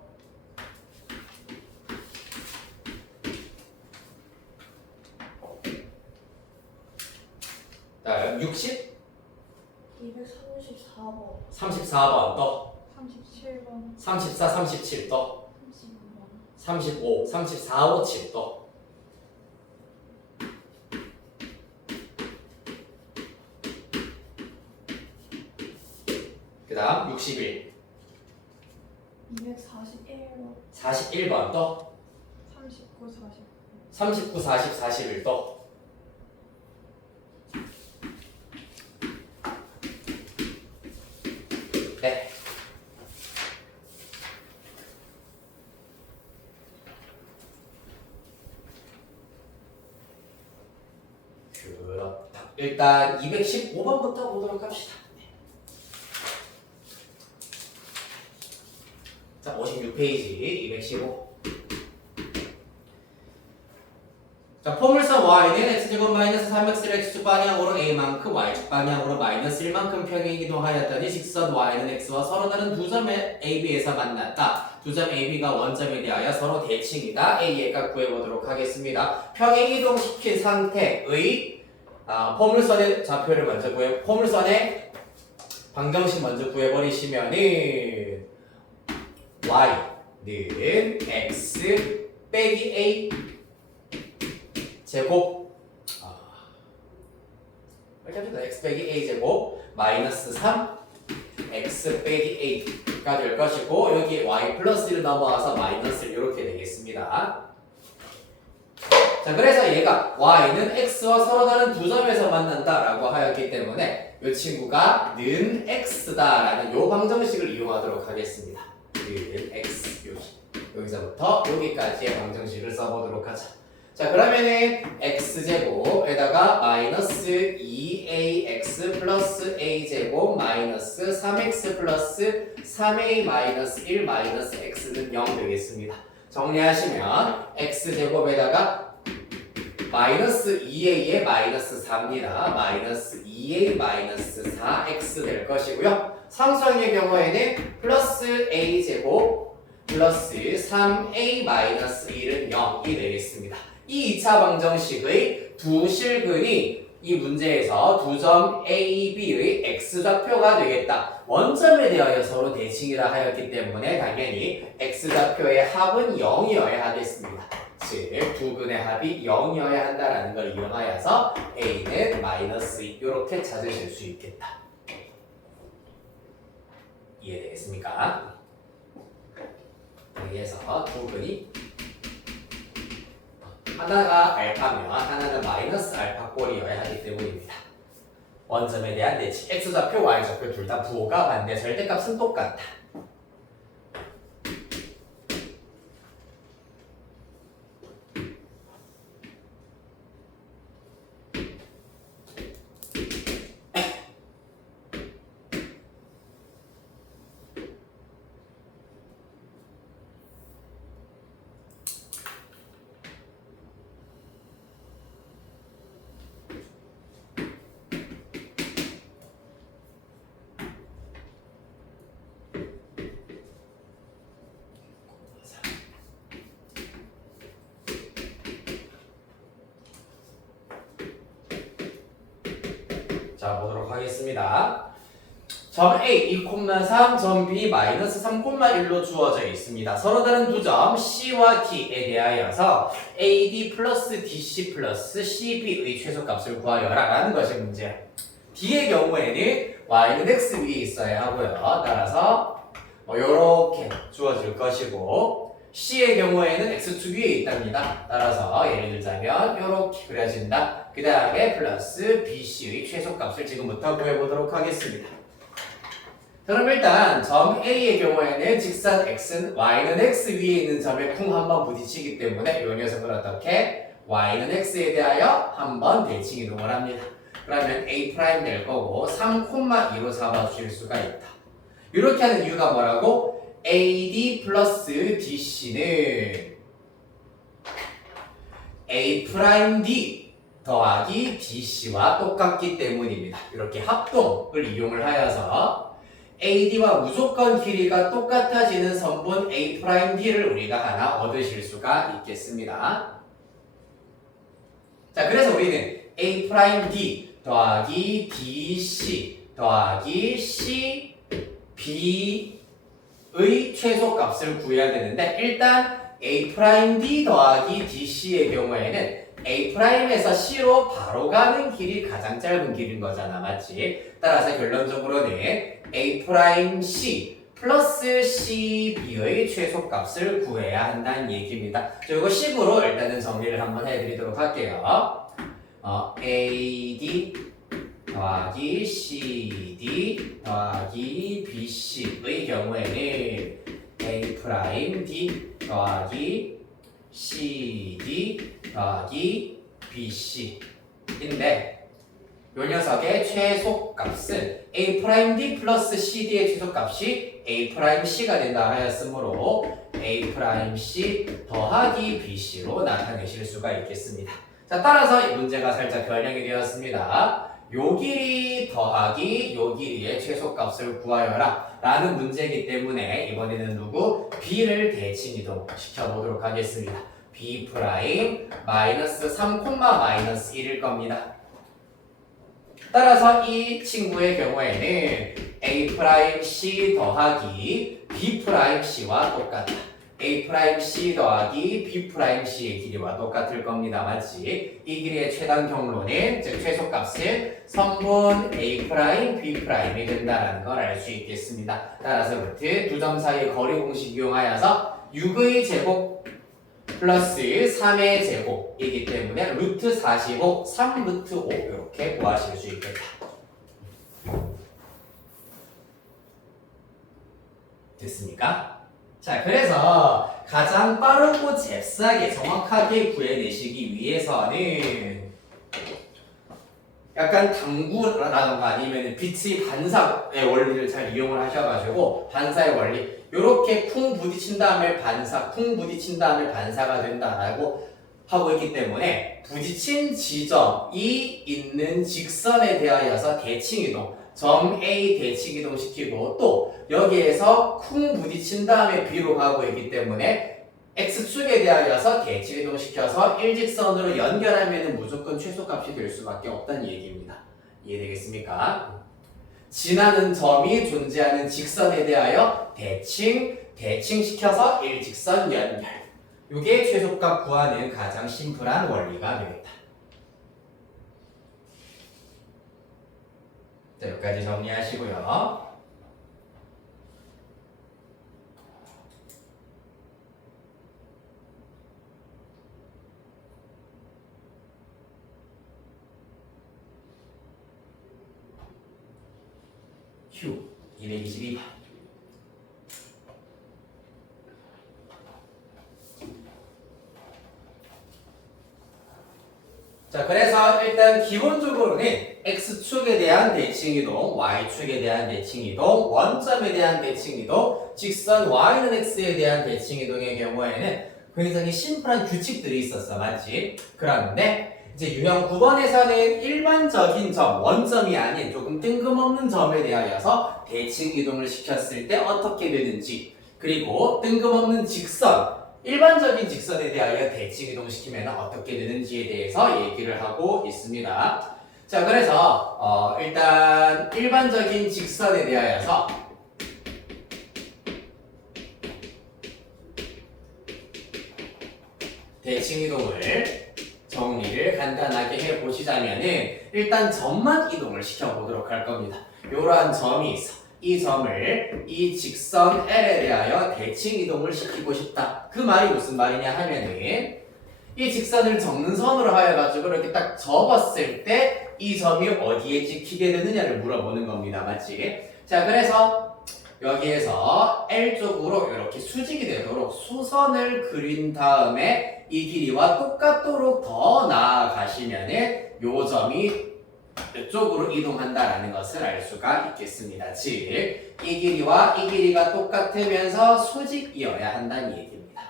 다음 60, 234번. 34번 또 37번. 34, 37 또 35번. 35, 34, 57 또 그 다음 61, 241번. 41번 또 39, 40. 39, 40, 41 또 네. 그렇다. 일단 215번부터 보도록 합시다. 자, 56페이지 215. 자, 포물선 y는 x제곱 마이너스 3x를 x축 방향으로 a만큼 y축 방향으로 마이너스 1만큼 평행 이동하였더니 직선 y는 x와 서로 다른 두 점 ab에서 만났다. 두 점 ab가 원점에 대하여 서로 대칭이다. a의 값 구해보도록 하겠습니다. 평행 이동시킨 상태의 포물선의 좌표를 먼저 포물선의 방정식 먼저 구해버리시면은 y는 x 빼기 a 제곱 이렇게 합시다. x 빼기 a 제곱 마이너스 3 x 빼기 a가 될 것이고 여기 y 플러스 1 넘어와서 마이너스 1 이렇게 되겠습니다. 자, 그래서 얘가 y는 x와 서로 다른 두 점에서 만난다라고 하였기 때문에 이 친구가 는 x다라는 요 방정식을 이용하도록 하겠습니다. 는 x 여기서부터 여기까지의 방정식을 써보도록 하자. 자, 그러면은 x제곱에다가 마이너스 2ax 플러스 a제곱 마이너스 3x 플러스 3a 마이너스 1 마이너스 x는 0 되겠습니다. 정리하시면 x제곱에다가 마이너스 2a에 마이너스 4입니다. 마이너스 2a 마이너스 4x 될 것이고요. 상수항의 경우에는 플러스 a제곱 플러스 3a 마이너스 1은 0이 되겠습니다. 이 2차 방정식의 두 실근이 이 문제에서 두 점 A, B의 x좌표가 되겠다. 원점에 대하여 서로 대칭이라 하였기 때문에 당연히 x좌표의 합은 0이어야 하겠습니다. 즉, 두 근의 합이 0이어야 한다는 걸 이용하여서 A는 마이너스 2 이렇게 찾으실 수 있겠다. 이해되겠습니까? 여기에서 두 근이 하나가 알파면 하나는 마이너스 알파 꼴이어야 하기 때문입니다. 원점에 대한 대칭 x좌표, y좌표 둘 다 부호가 반대, 절대값은 똑같다. 자, 보도록 하겠습니다. 점 A 2,3, 점 B 마이너스 3,1로 주어져 있습니다. 서로 다른 두 점 C와 D에 대하여서 AD 플러스 DC 플러스 CB의 최소값을 구하여라 라는 것이 문제야. D의 경우에는 Y는 X 위에 있어야 하고요. 따라서 이렇게 주어질 것이고 C의 경우에는 X축 위에 있답니다. 따라서 예를 들자면 이렇게 그려진다. 그 다음에 플러스 BC의 최소값을 지금부터 구해보도록 하겠습니다. 그럼 일단 점 A의 경우에는 직선 X는 Y는 X 위에 있는 점에 쿵 한번 부딪히기 때문에 이 녀석을 어떻게 Y는 X에 대하여 한번 대칭 이동을 합니다. 그러면 A' 될 거고 3,2로 잡아주실 수가 있다. 이렇게 하는 이유가 뭐라고? AD 플러스 DC는 A'D 더하기 DC와 똑같기 때문입니다. 이렇게 합동을 이용을 하여서 AD와 무조건 길이가 똑같아지는 선분 A'D를 우리가 하나 얻으실 수가 있겠습니다. 자, 그래서 우리는 A'D 더하기 DC 더하기 CB의 최소값을 구해야 되는데 일단 A'D 더하기 DC의 경우에는 A'에서 C로 바로 가는 길이 가장 짧은 길인 거잖아, 맞지? 따라서 결론적으로는 A'C 플러스 CB의 최소값을 구해야 한다는 얘기입니다. 자, 이거 식으로 일단은 정리를 한번 해드리도록 할게요. AD 더하기 CD 더하기 BC의 경우에는 A'D 더하기 CD 더하기 BC인데 요 녀석의 최소값은 A'D 플러스 CD의 최소값이 A'C가 된다 하였으므로 A'C 더하기 BC로 나타내실 수가 있겠습니다. 자, 따라서 이 문제가 살짝 변형이 되었습니다. 요 길이 더하기 요 길이의 최소값을 구하여라 라는 문제이기 때문에 이번에는 누구? B를 대칭 이동 시켜보도록 하겠습니다. B' 마이너스 3, 마이너스 1일 겁니다. 따라서 이 친구의 경우에는 A'C 더하기 B'C와 똑같다. A'C 더하기 B'C의 길이와 똑같을 겁니다. 맞지? 이 길이의 최단 경로는 즉 최소값은 선분 A', B'이 된다는 걸 알 수 있겠습니다. 따라서 루트 두 점 사이의 거리 공식 이용하여서 6의 제곱 플러스 3의 제곱이기 때문에 루트 45, 3 루트 5 이렇게 구하실 수 있겠다. 됐습니까? 자, 그래서 가장 빠르고 잽싸게 정확하게 구해내시기 위해서는 약간 당구라던가 아니면 빛의 반사의 원리를 잘 이용을 하셔가지고 반사의 원리 이렇게 쿵 부딪힌 다음에 반사, 쿵 부딪힌 다음에 반사가 된다라고 하고 있기 때문에 부딪힌 지점이 있는 직선에 대하여서 대칭이동 점 A 대칭이동 시키고 또 여기에서 쿵 부딪힌 다음에 B로 가고 있기 때문에 X축에 대하여서 대칭이동 시켜서 일직선으로 연결하면 무조건 최소값이 될 수밖에 없다는 얘기입니다. 이해되겠습니까? 지나는 점이 존재하는 직선에 대하여 대칭시켜서 일직선 연결. 이게 최소값 구하는 가장 심플한 원리가 되겠다. 자, 여기까지 정리하시고요. 휴 222번. 자, 그래서 일단 기본적으로는 X축에 대한 대칭이동, Y축에 대한 대칭이동, 원점에 대한 대칭이동, 직선 Y는 X에 대한 대칭이동의 경우에는 굉장히 심플한 규칙들이 있었어, 맞지? 그런데 이제 유형 9번에서는 일반적인 점, 원점이 아닌 조금 뜬금없는 점에 대하여서 대칭이동을 시켰을 때 어떻게 되는지, 그리고 뜬금없는 직선, 일반적인 직선에 대하여 대칭 이동시키면 어떻게 되는지에 대해서 얘기를 하고 있습니다. 자, 그래서 일단 일반적인 직선에 대하여서 대칭 이동을 정리를 간단하게 해보시자면은 일단 점만 이동을 시켜보도록 할 겁니다. 이러한 점이 있어. 이 점을 이 직선 L에 대하여 대칭 이동을 시키고 싶다. 그 말이 무슨 말이냐 하면은 이 직선을 적는 선으로 하여 가지고 이렇게 딱 접었을 때 이 점이 어디에 찍히게 되느냐를 물어보는 겁니다. 맞지? 자, 그래서 여기에서 L 쪽으로 이렇게 수직이 되도록 수선을 그린 다음에 이 길이와 똑같도록 더 나아가시면은 요 점이 이쪽으로 이동한다라는 것을 알 수가 있겠습니다. 즉, 이 길이와 이 길이가 똑같으면서 수직이어야 한다는 얘기입니다.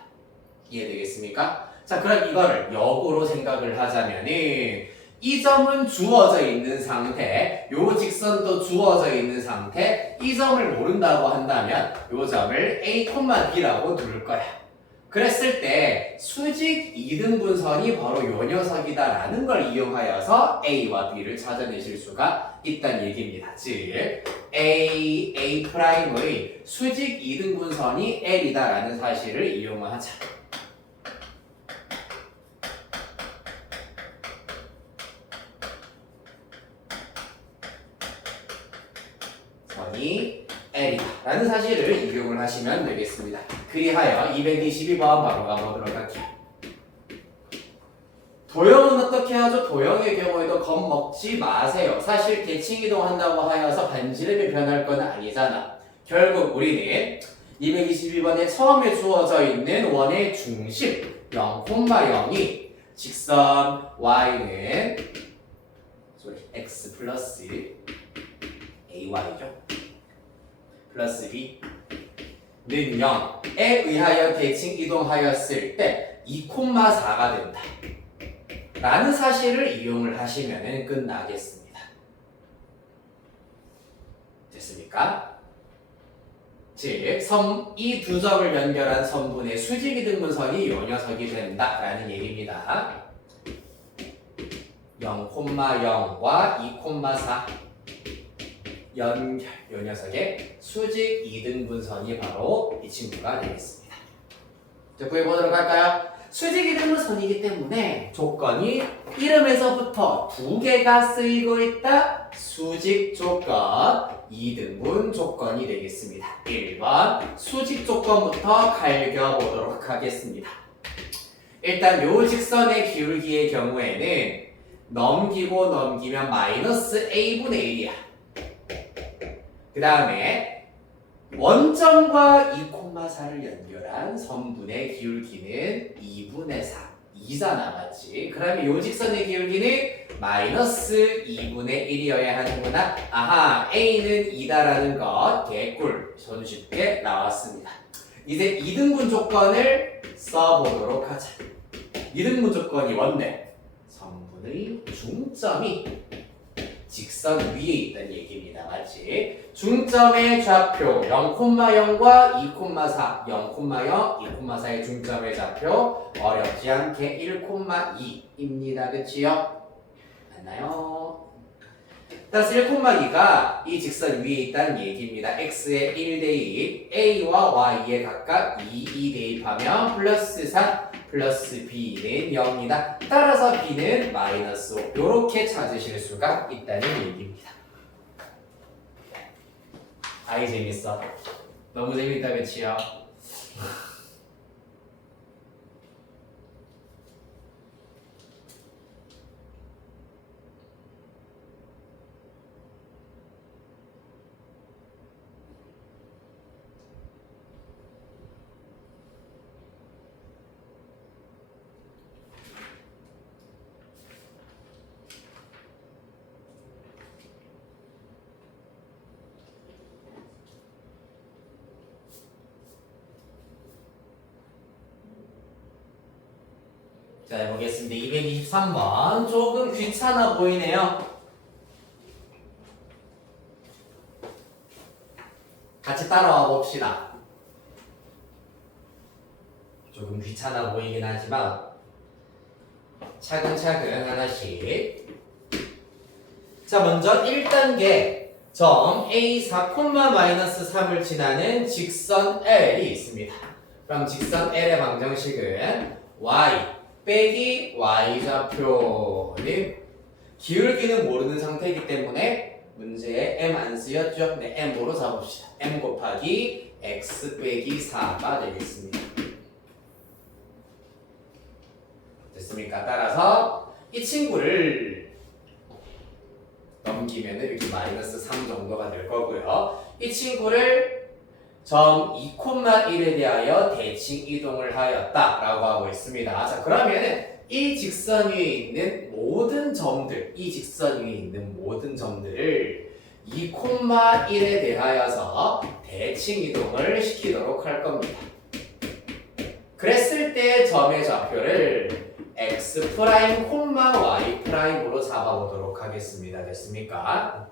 이해되겠습니까? 자, 그럼 이거를 역으로 생각을 하자면은 이 점은 주어져 있는 상태, 요 직선도 주어져 있는 상태, 이 점을 모른다고 한다면 요 점을 A, B라고 두를 거야. 그랬을 때 수직 이등분선이 바로 요 녀석이다라는 걸 이용하여서 A와 B를 찾아내실 수가 있다는 얘기입니다. 즉 A'의 수직 이등분선이 L이다라는 사실을 이용하자. 선이 L이다 라는 사실을 이용을 하시면 되겠습니다. 그리하여 222번 바로 가보도록 할게요. 도형은 어떻게 하죠? 도형의 경우에도 겁먹지 마세요. 사실 대칭 이동한다고 하여서 반지름이 변할 건 아니잖아. 결국 우리는 222번에 처음에 주어져 있는 원의 중심 0,0이 직선 y는 x 플러스 ay죠. 플러스 b는 0에 의하여 대칭 이동하였을 때 2,4가 된다 라는 사실을 이용을 하시면 끝나겠습니다. 됐습니까? 즉, 이 두 점을 연결한 선분의 수직이등분선이 이 녀석이 된다라는 얘기입니다. 0,0과 2,4 연결, 이 녀석의 수직 이등분선이 바로 이 친구가 되겠습니다. 자, 구해보도록 할까요? 수직 이등분선이기 때문에 조건이 이름에서부터 두 개가 쓰이고 있다. 수직 조건, 이등분 조건이 되겠습니다. 1번 수직 조건부터 갈겨보도록 하겠습니다. 일단 요 직선의 기울기의 경우에는 넘기고 넘기면 마이너스 a분의 1이야. 그 다음에 원점과 2,4를 연결한 선분의 기울기는 2분의 4, 2잖아, 맞지? 그러면 이 직선의 기울기는 마이너스 2분의 1이어야 하는구나. 아하, A는 2다라는 것 개꿀 손쉽게 나왔습니다. 이제 2등분 조건을 써보도록 하자. 2등분 조건이 뭔데? 선분의 중점이 직선 위에 있다는 얘기입니다. 맞지? 중점의 좌표 0,0과 2,4 0,0, 2,4의 중점의 좌표 어렵지 않게 1,2입니다. 그치요? 맞나요? 따라서 1,2가 이 직선 위에 있다는 얘기입니다. x에 1대입, a와 y에 각각 2 대입하면 플러스 3 플러스 b는 0이다. 따라서 b는 마이너스 5. 이렇게 찾으실 수가 있다는 얘기입니다. 아이 재밌어. 너무 재밌다, 그치요? 자, 해보겠습니다. 223번. 조금 귀찮아 보이네요. 같이 따라와 봅시다. 조금 귀찮아 보이긴 하지만 차근차근 하나씩 자, 먼저 1단계 점 A4, 마이너스 3을 지나는 직선 L이 있습니다. 그럼 직선 L의 방정식은 y 빼기 y좌표는 기울기는 모르는 상태이기 때문에 문제에 m 안 쓰였죠? 네, m으로 잡읍시다. m 곱하기 x 빼기 4가 되겠습니다. 됐습니까? 따라서 이 친구를 넘기면 이렇게 마이너스 3 정도가 될 거고요. 이 친구를 점 2,1에 대하여 대칭 이동을 하였다라고 하고 있습니다. 자, 그러면은 이 직선 위에 있는 모든 점들, 이 직선 위에 있는 모든 점들을 2,1에 대하여서 대칭 이동을 시키도록 할 겁니다. 그랬을 때 점의 좌표를 x 프라임, y 프라임으로 잡아보도록 하겠습니다. 됐습니까?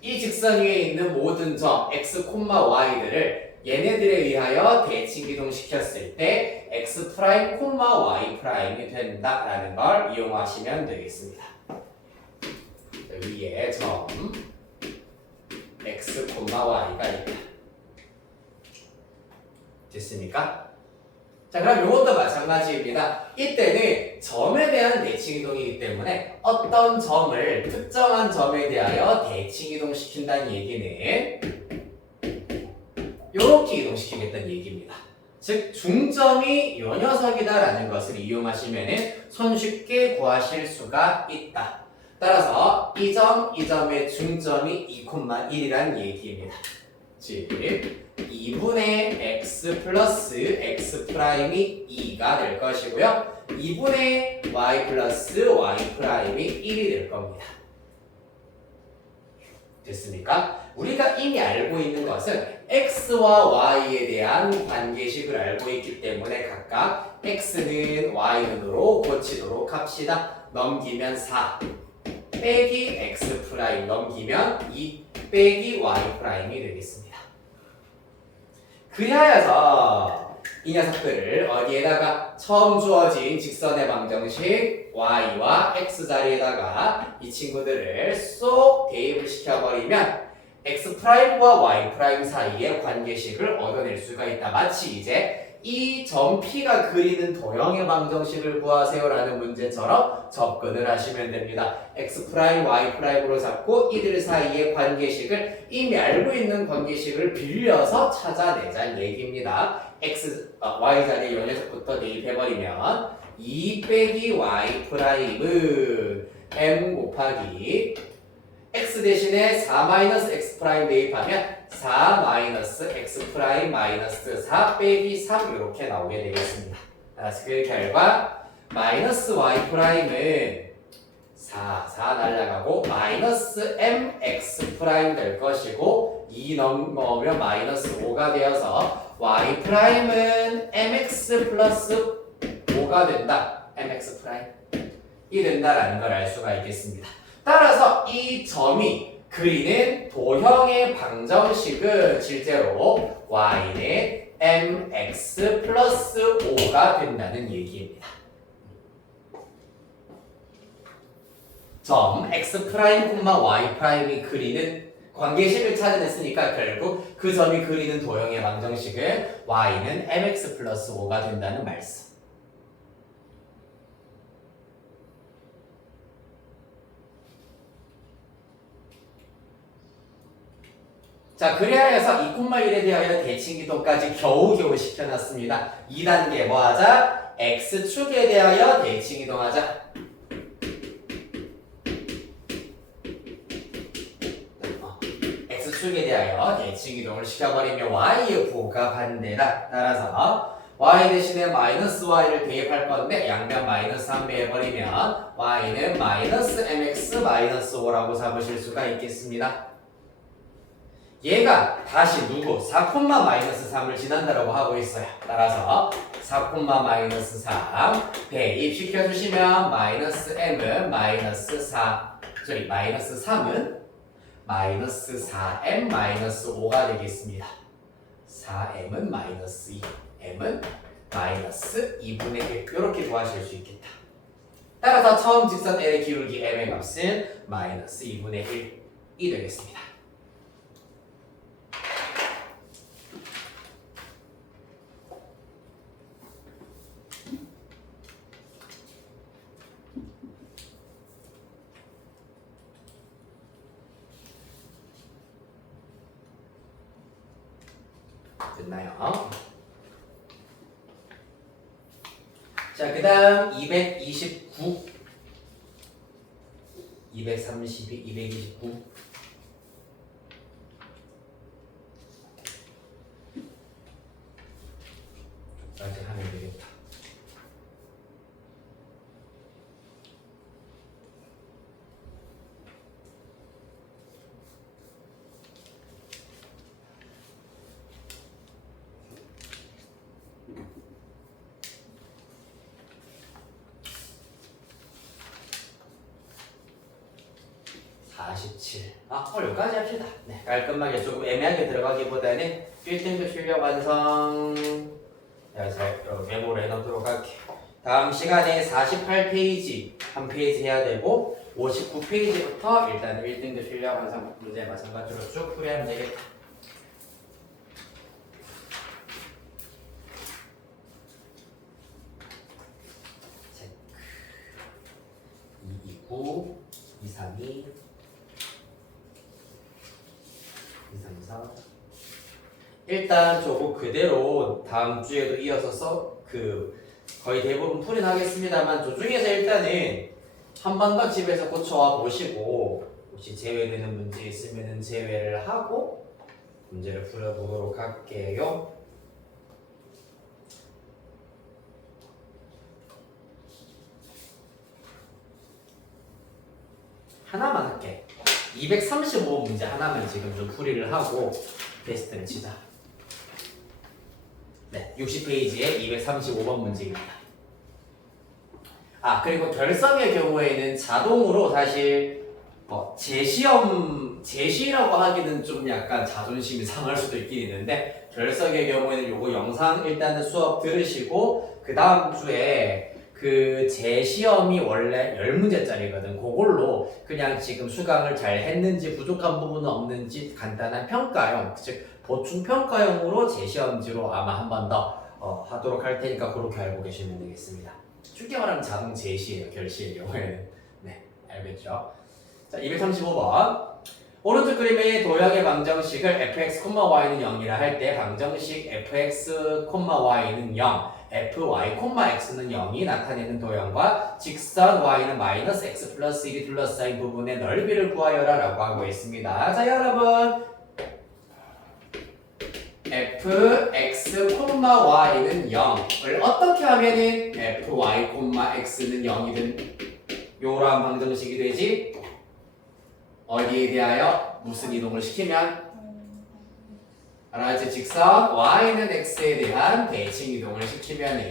이 직선 위에 있는 모든 점 x, y들을 얘네들에 의하여 대칭 이동시켰을 때 x 프라임, y 프라임이 된다라는 걸 이용하시면 되겠습니다. 위에 점 x, y가 있다. 됐습니까? 자, 그럼 이것도 마찬가지입니다. 이때는 점에 대한 대칭 이동이기 때문에 어떤 점을 특정한 점에 대하여 대칭 이동시킨다는 얘기는 이렇게 이동시키겠다는 얘기입니다. 즉 중점이 요 녀석이다라는 것을 이용하시면 손쉽게 구하실 수가 있다. 따라서 이 점의 중점이 2,1이라는 얘기입니다. 즉 2분의 x 플러스 x 프라임이 2가 될 것이고요. 2분의 y 플러스 y 프라임이 1이 될 겁니다. 됐습니까? 우리가 이미 알고 있는 것은 x와 y에 대한 관계식을 알고 있기 때문에 각각 x는 y는으로 고치도록 합시다. 넘기면 4 빼기 x 프라임 넘기면 2 빼기 y 프라임이 되겠습니다. 그리하여서 이 녀석들을 어디에다가 처음 주어진 직선의 방정식 y와 x 자리에다가 이 친구들을 쏙 대입을 시켜버리면 x 프라임과 y 프라임 사이의 관계식을 얻어낼 수가 있다. 마치 이제 이 점 P가 그리는 도형의 방정식을 구하세요라는 문제처럼 접근을 하시면 됩니다. x 프라임, y 프라임으로 잡고 이들 사이의 관계식을 이미 알고 있는 관계식을 빌려서 찾아내자는 얘기입니다. y 자리에 요 녀석부터 대입해버리면 2 빼기 y 프라임은 m 곱하기 x 대신에 4 마이너스 x 프라임 대입하면 4 마이너스 x 프라임 마이너스 4 빼기 3 이렇게 나오게 되겠습니다. 그 결과 마이너스 y 프라임은 4 날라가고 마이너스 mx 프라임 될 것이고 2 넘으면 마이너스 5가 되어서 y 프라임은 mx 플러스 5가 된다. mx 프라임 이 된다라는 걸 알 수가 있겠습니다. 따라서 이 점이 그리는 도형의 방정식은 실제로 y는 mx 플러스 5가 된다는 얘기입니다. 점 x 프라임, y 프라임이 그리는 관계식을 찾아냈으니까 결국 그 점이 그리는 도형의 방정식은 y는 mx 플러스 5가 된다는 말씀. 자, 그리하여서 2,1에 대하여 대칭기동까지 겨우겨우 시켜놨습니다. 2단계 뭐 하자? x축에 대하여 대칭이동하자. x축에 대하여 대칭이동을 시켜버리면 y의 부호가 반대다. 따라서 y 대신에 마이너스 y를 대입할 건데 양변 마이너스 3 해버리면 y는 마이너스 mx 마이너스 5라고 잡으실 수가 있겠습니다. 얘가 다시 누구? 4, 마이너스 3을 지난다라고 하고 있어요. 따라서 4, 마이너스 3 대입시켜주시면 마이너스 m은 마이너스 4 마이너스 3은 마이너스 4m 마이너스 5가 되겠습니다. 4m은 마이너스 2 m은 마이너스 2분의 1 이렇게 구하실 수 있겠다. 따라서 처음 직선 L의 기울기 M의 값은 마이너스 2분의 1이 되겠습니다. 됐나요? 자, 그 다음 229, 232, 229. 이렇게 하면 되겠다. 여기까지 합시다. 네, 깔끔하게 조금 애매하게 들어가기보다는 1등급 출력 완성. 제가 메모를 해놓도록 할게요. 다음 시간에 48페이지 한 페이지 해야 되고 59페이지부터 일단 1등급 출력 완성 문제 마찬가지로 쭉 풀이하면 되겠다. 체크 229 232 234 일단 저거 그대로 다음 주에도 이어서 거의 대부분 풀이는 하겠습니다만 저 중에서 일단은 한 번 더 집에서 고쳐와 보시고 혹시 제외되는 문제 있으면 제외를 하고 문제를 풀어보도록 할게요. 하나만 할게. 235 문제 하나만 지금 좀 풀이를 하고 테스트를 치자. 네, 60페이지에 235번 문제입니다. 아, 그리고 결성의 경우에는 자동으로 사실 제시라고 하기는 좀 약간 자존심이 상할 수도 있긴 있는데 결성의 경우에는 요거 영상 일단은 수업 들으시고 그 다음 주에 그 제시험이 원래 10문제짜리거든. 그걸로 그냥 지금 수강을 잘 했는지 부족한 부분은 없는지 간단한 평가형, 즉 보충 평가형으로 제시험지로 아마 한 번 더 하도록 할 테니까 그렇게 알고 계시면 되겠습니다. 쉽게 말하면 자동 제시예요. 결시의 경우에는. 네, 알겠죠? 자, 235번. 오른쪽 그림의 도형의 방정식을 fx, y는 0이라 할 때 방정식 fx, y는 0, fy, x는 0이 나타내는 도형과 직선 y는 마이너스 x 플러스 1이 둘러싸인 부분의 넓이를 구하여라 라고 하고 있습니다. 자, 여러분 fx, y는 0을 어떻게 하면은 fy, x는 0이든 요러한 방정식이 되지? 어디에 대하여 무슨 이동을 시키면? 알았지? 직선 y는 x에 대한 대칭 이동을 시키면은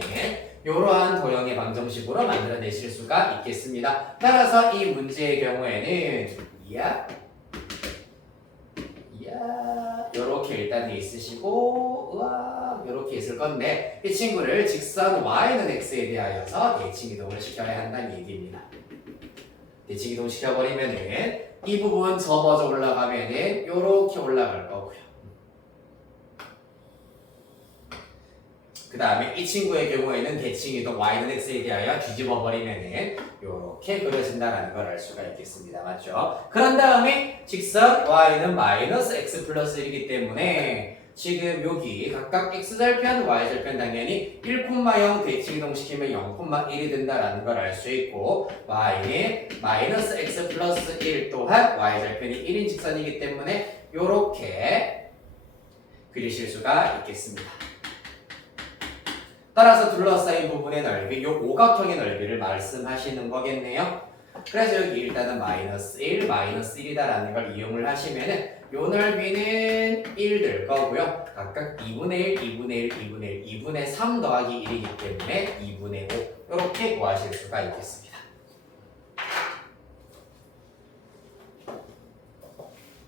이러한 도형의 방정식으로 만들어내실 수가 있겠습니다. 따라서 이 문제의 경우에는 이렇게 일단 있으시고 이렇게 있을 건데 이 친구를 직선 y는 x에 대하여서 대칭 이동을 시켜야 한다는 얘기입니다. 대칭 이동 시켜버리면은 이 부분 접어져 올라가면은 이렇게 올라갈 거고요. 그 다음에 이 친구의 경우에는 대칭 이동 y는 x에 대하여 뒤집어 버리면은 이렇게 그려진다는 걸 알 수가 있겠습니다. 맞죠? 그런 다음에 직선 y는 마이너스 x 플러스 1이기 때문에 지금 여기 각각 x절편, y절편 당연히 1,0 대칭 이동시키면 0,1이 된다는 걸 알 수 있고 y는 마이너스 x 플러스 1 또한 y절편이 1인 직선이기 때문에 이렇게 그리실 수가 있겠습니다. 따라서 둘러싸인 부분의 넓이, 요 오각형의 넓이를 말씀하시는 거겠네요. 그래서 여기 일단은 마이너스 1, 마이너스 1이다라는 걸 이용을 하시면은 요 넓이는 1 될 거고요. 각각 2분의 1, 2분의 1, 2분의 1, 2분의 3 더하기 1이기 때문에 2분의 5 이렇게 구하실 수가 있겠습니다.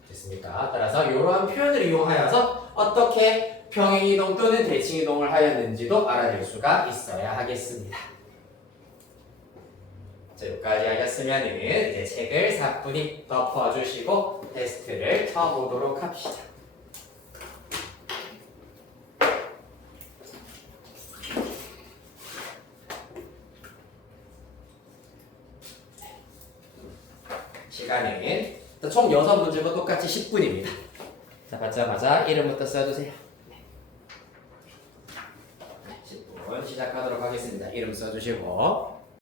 됐습니까? 따라서 이러한 표현을 이용하여서 어떻게 평행이동 또는 대칭이동을 하였는지도 알아낼 수가 있어야 하겠습니다. 자, 여기까지 하셨으면은 이제 책을 사뿐히 덮어주시고 테스트를 쳐보도록 합시다. 시간은 총 6문제고 똑같이 10분입니다. 자, 받자마자 이름부터 써주세요. 10분 시작하도록 하겠습니다. 이름 써주시고